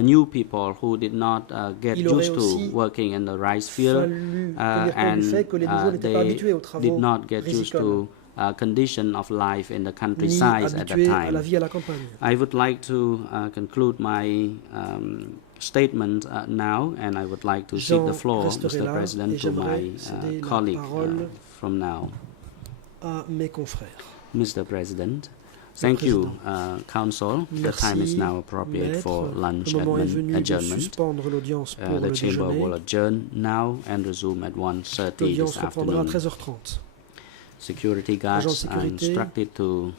new people who did not get used to working in the rice field, and they did not get used to condition of life in the countryside at that time. I would like to conclude my statement now, and I would like to cede the floor, Mr. President, to my colleague from now. Mr. President, thank you, Council. The time is now appropriate for lunch adjournment. The Chamber will adjourn now and resume at 1:30 this afternoon. Security guards are instructed to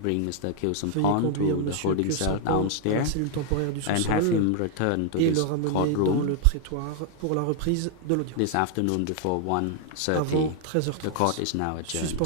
bring Mr. Khieu Samphan to the holding cell downstairs and have him return to this courtroom this afternoon before 1:30. The court is now adjourned.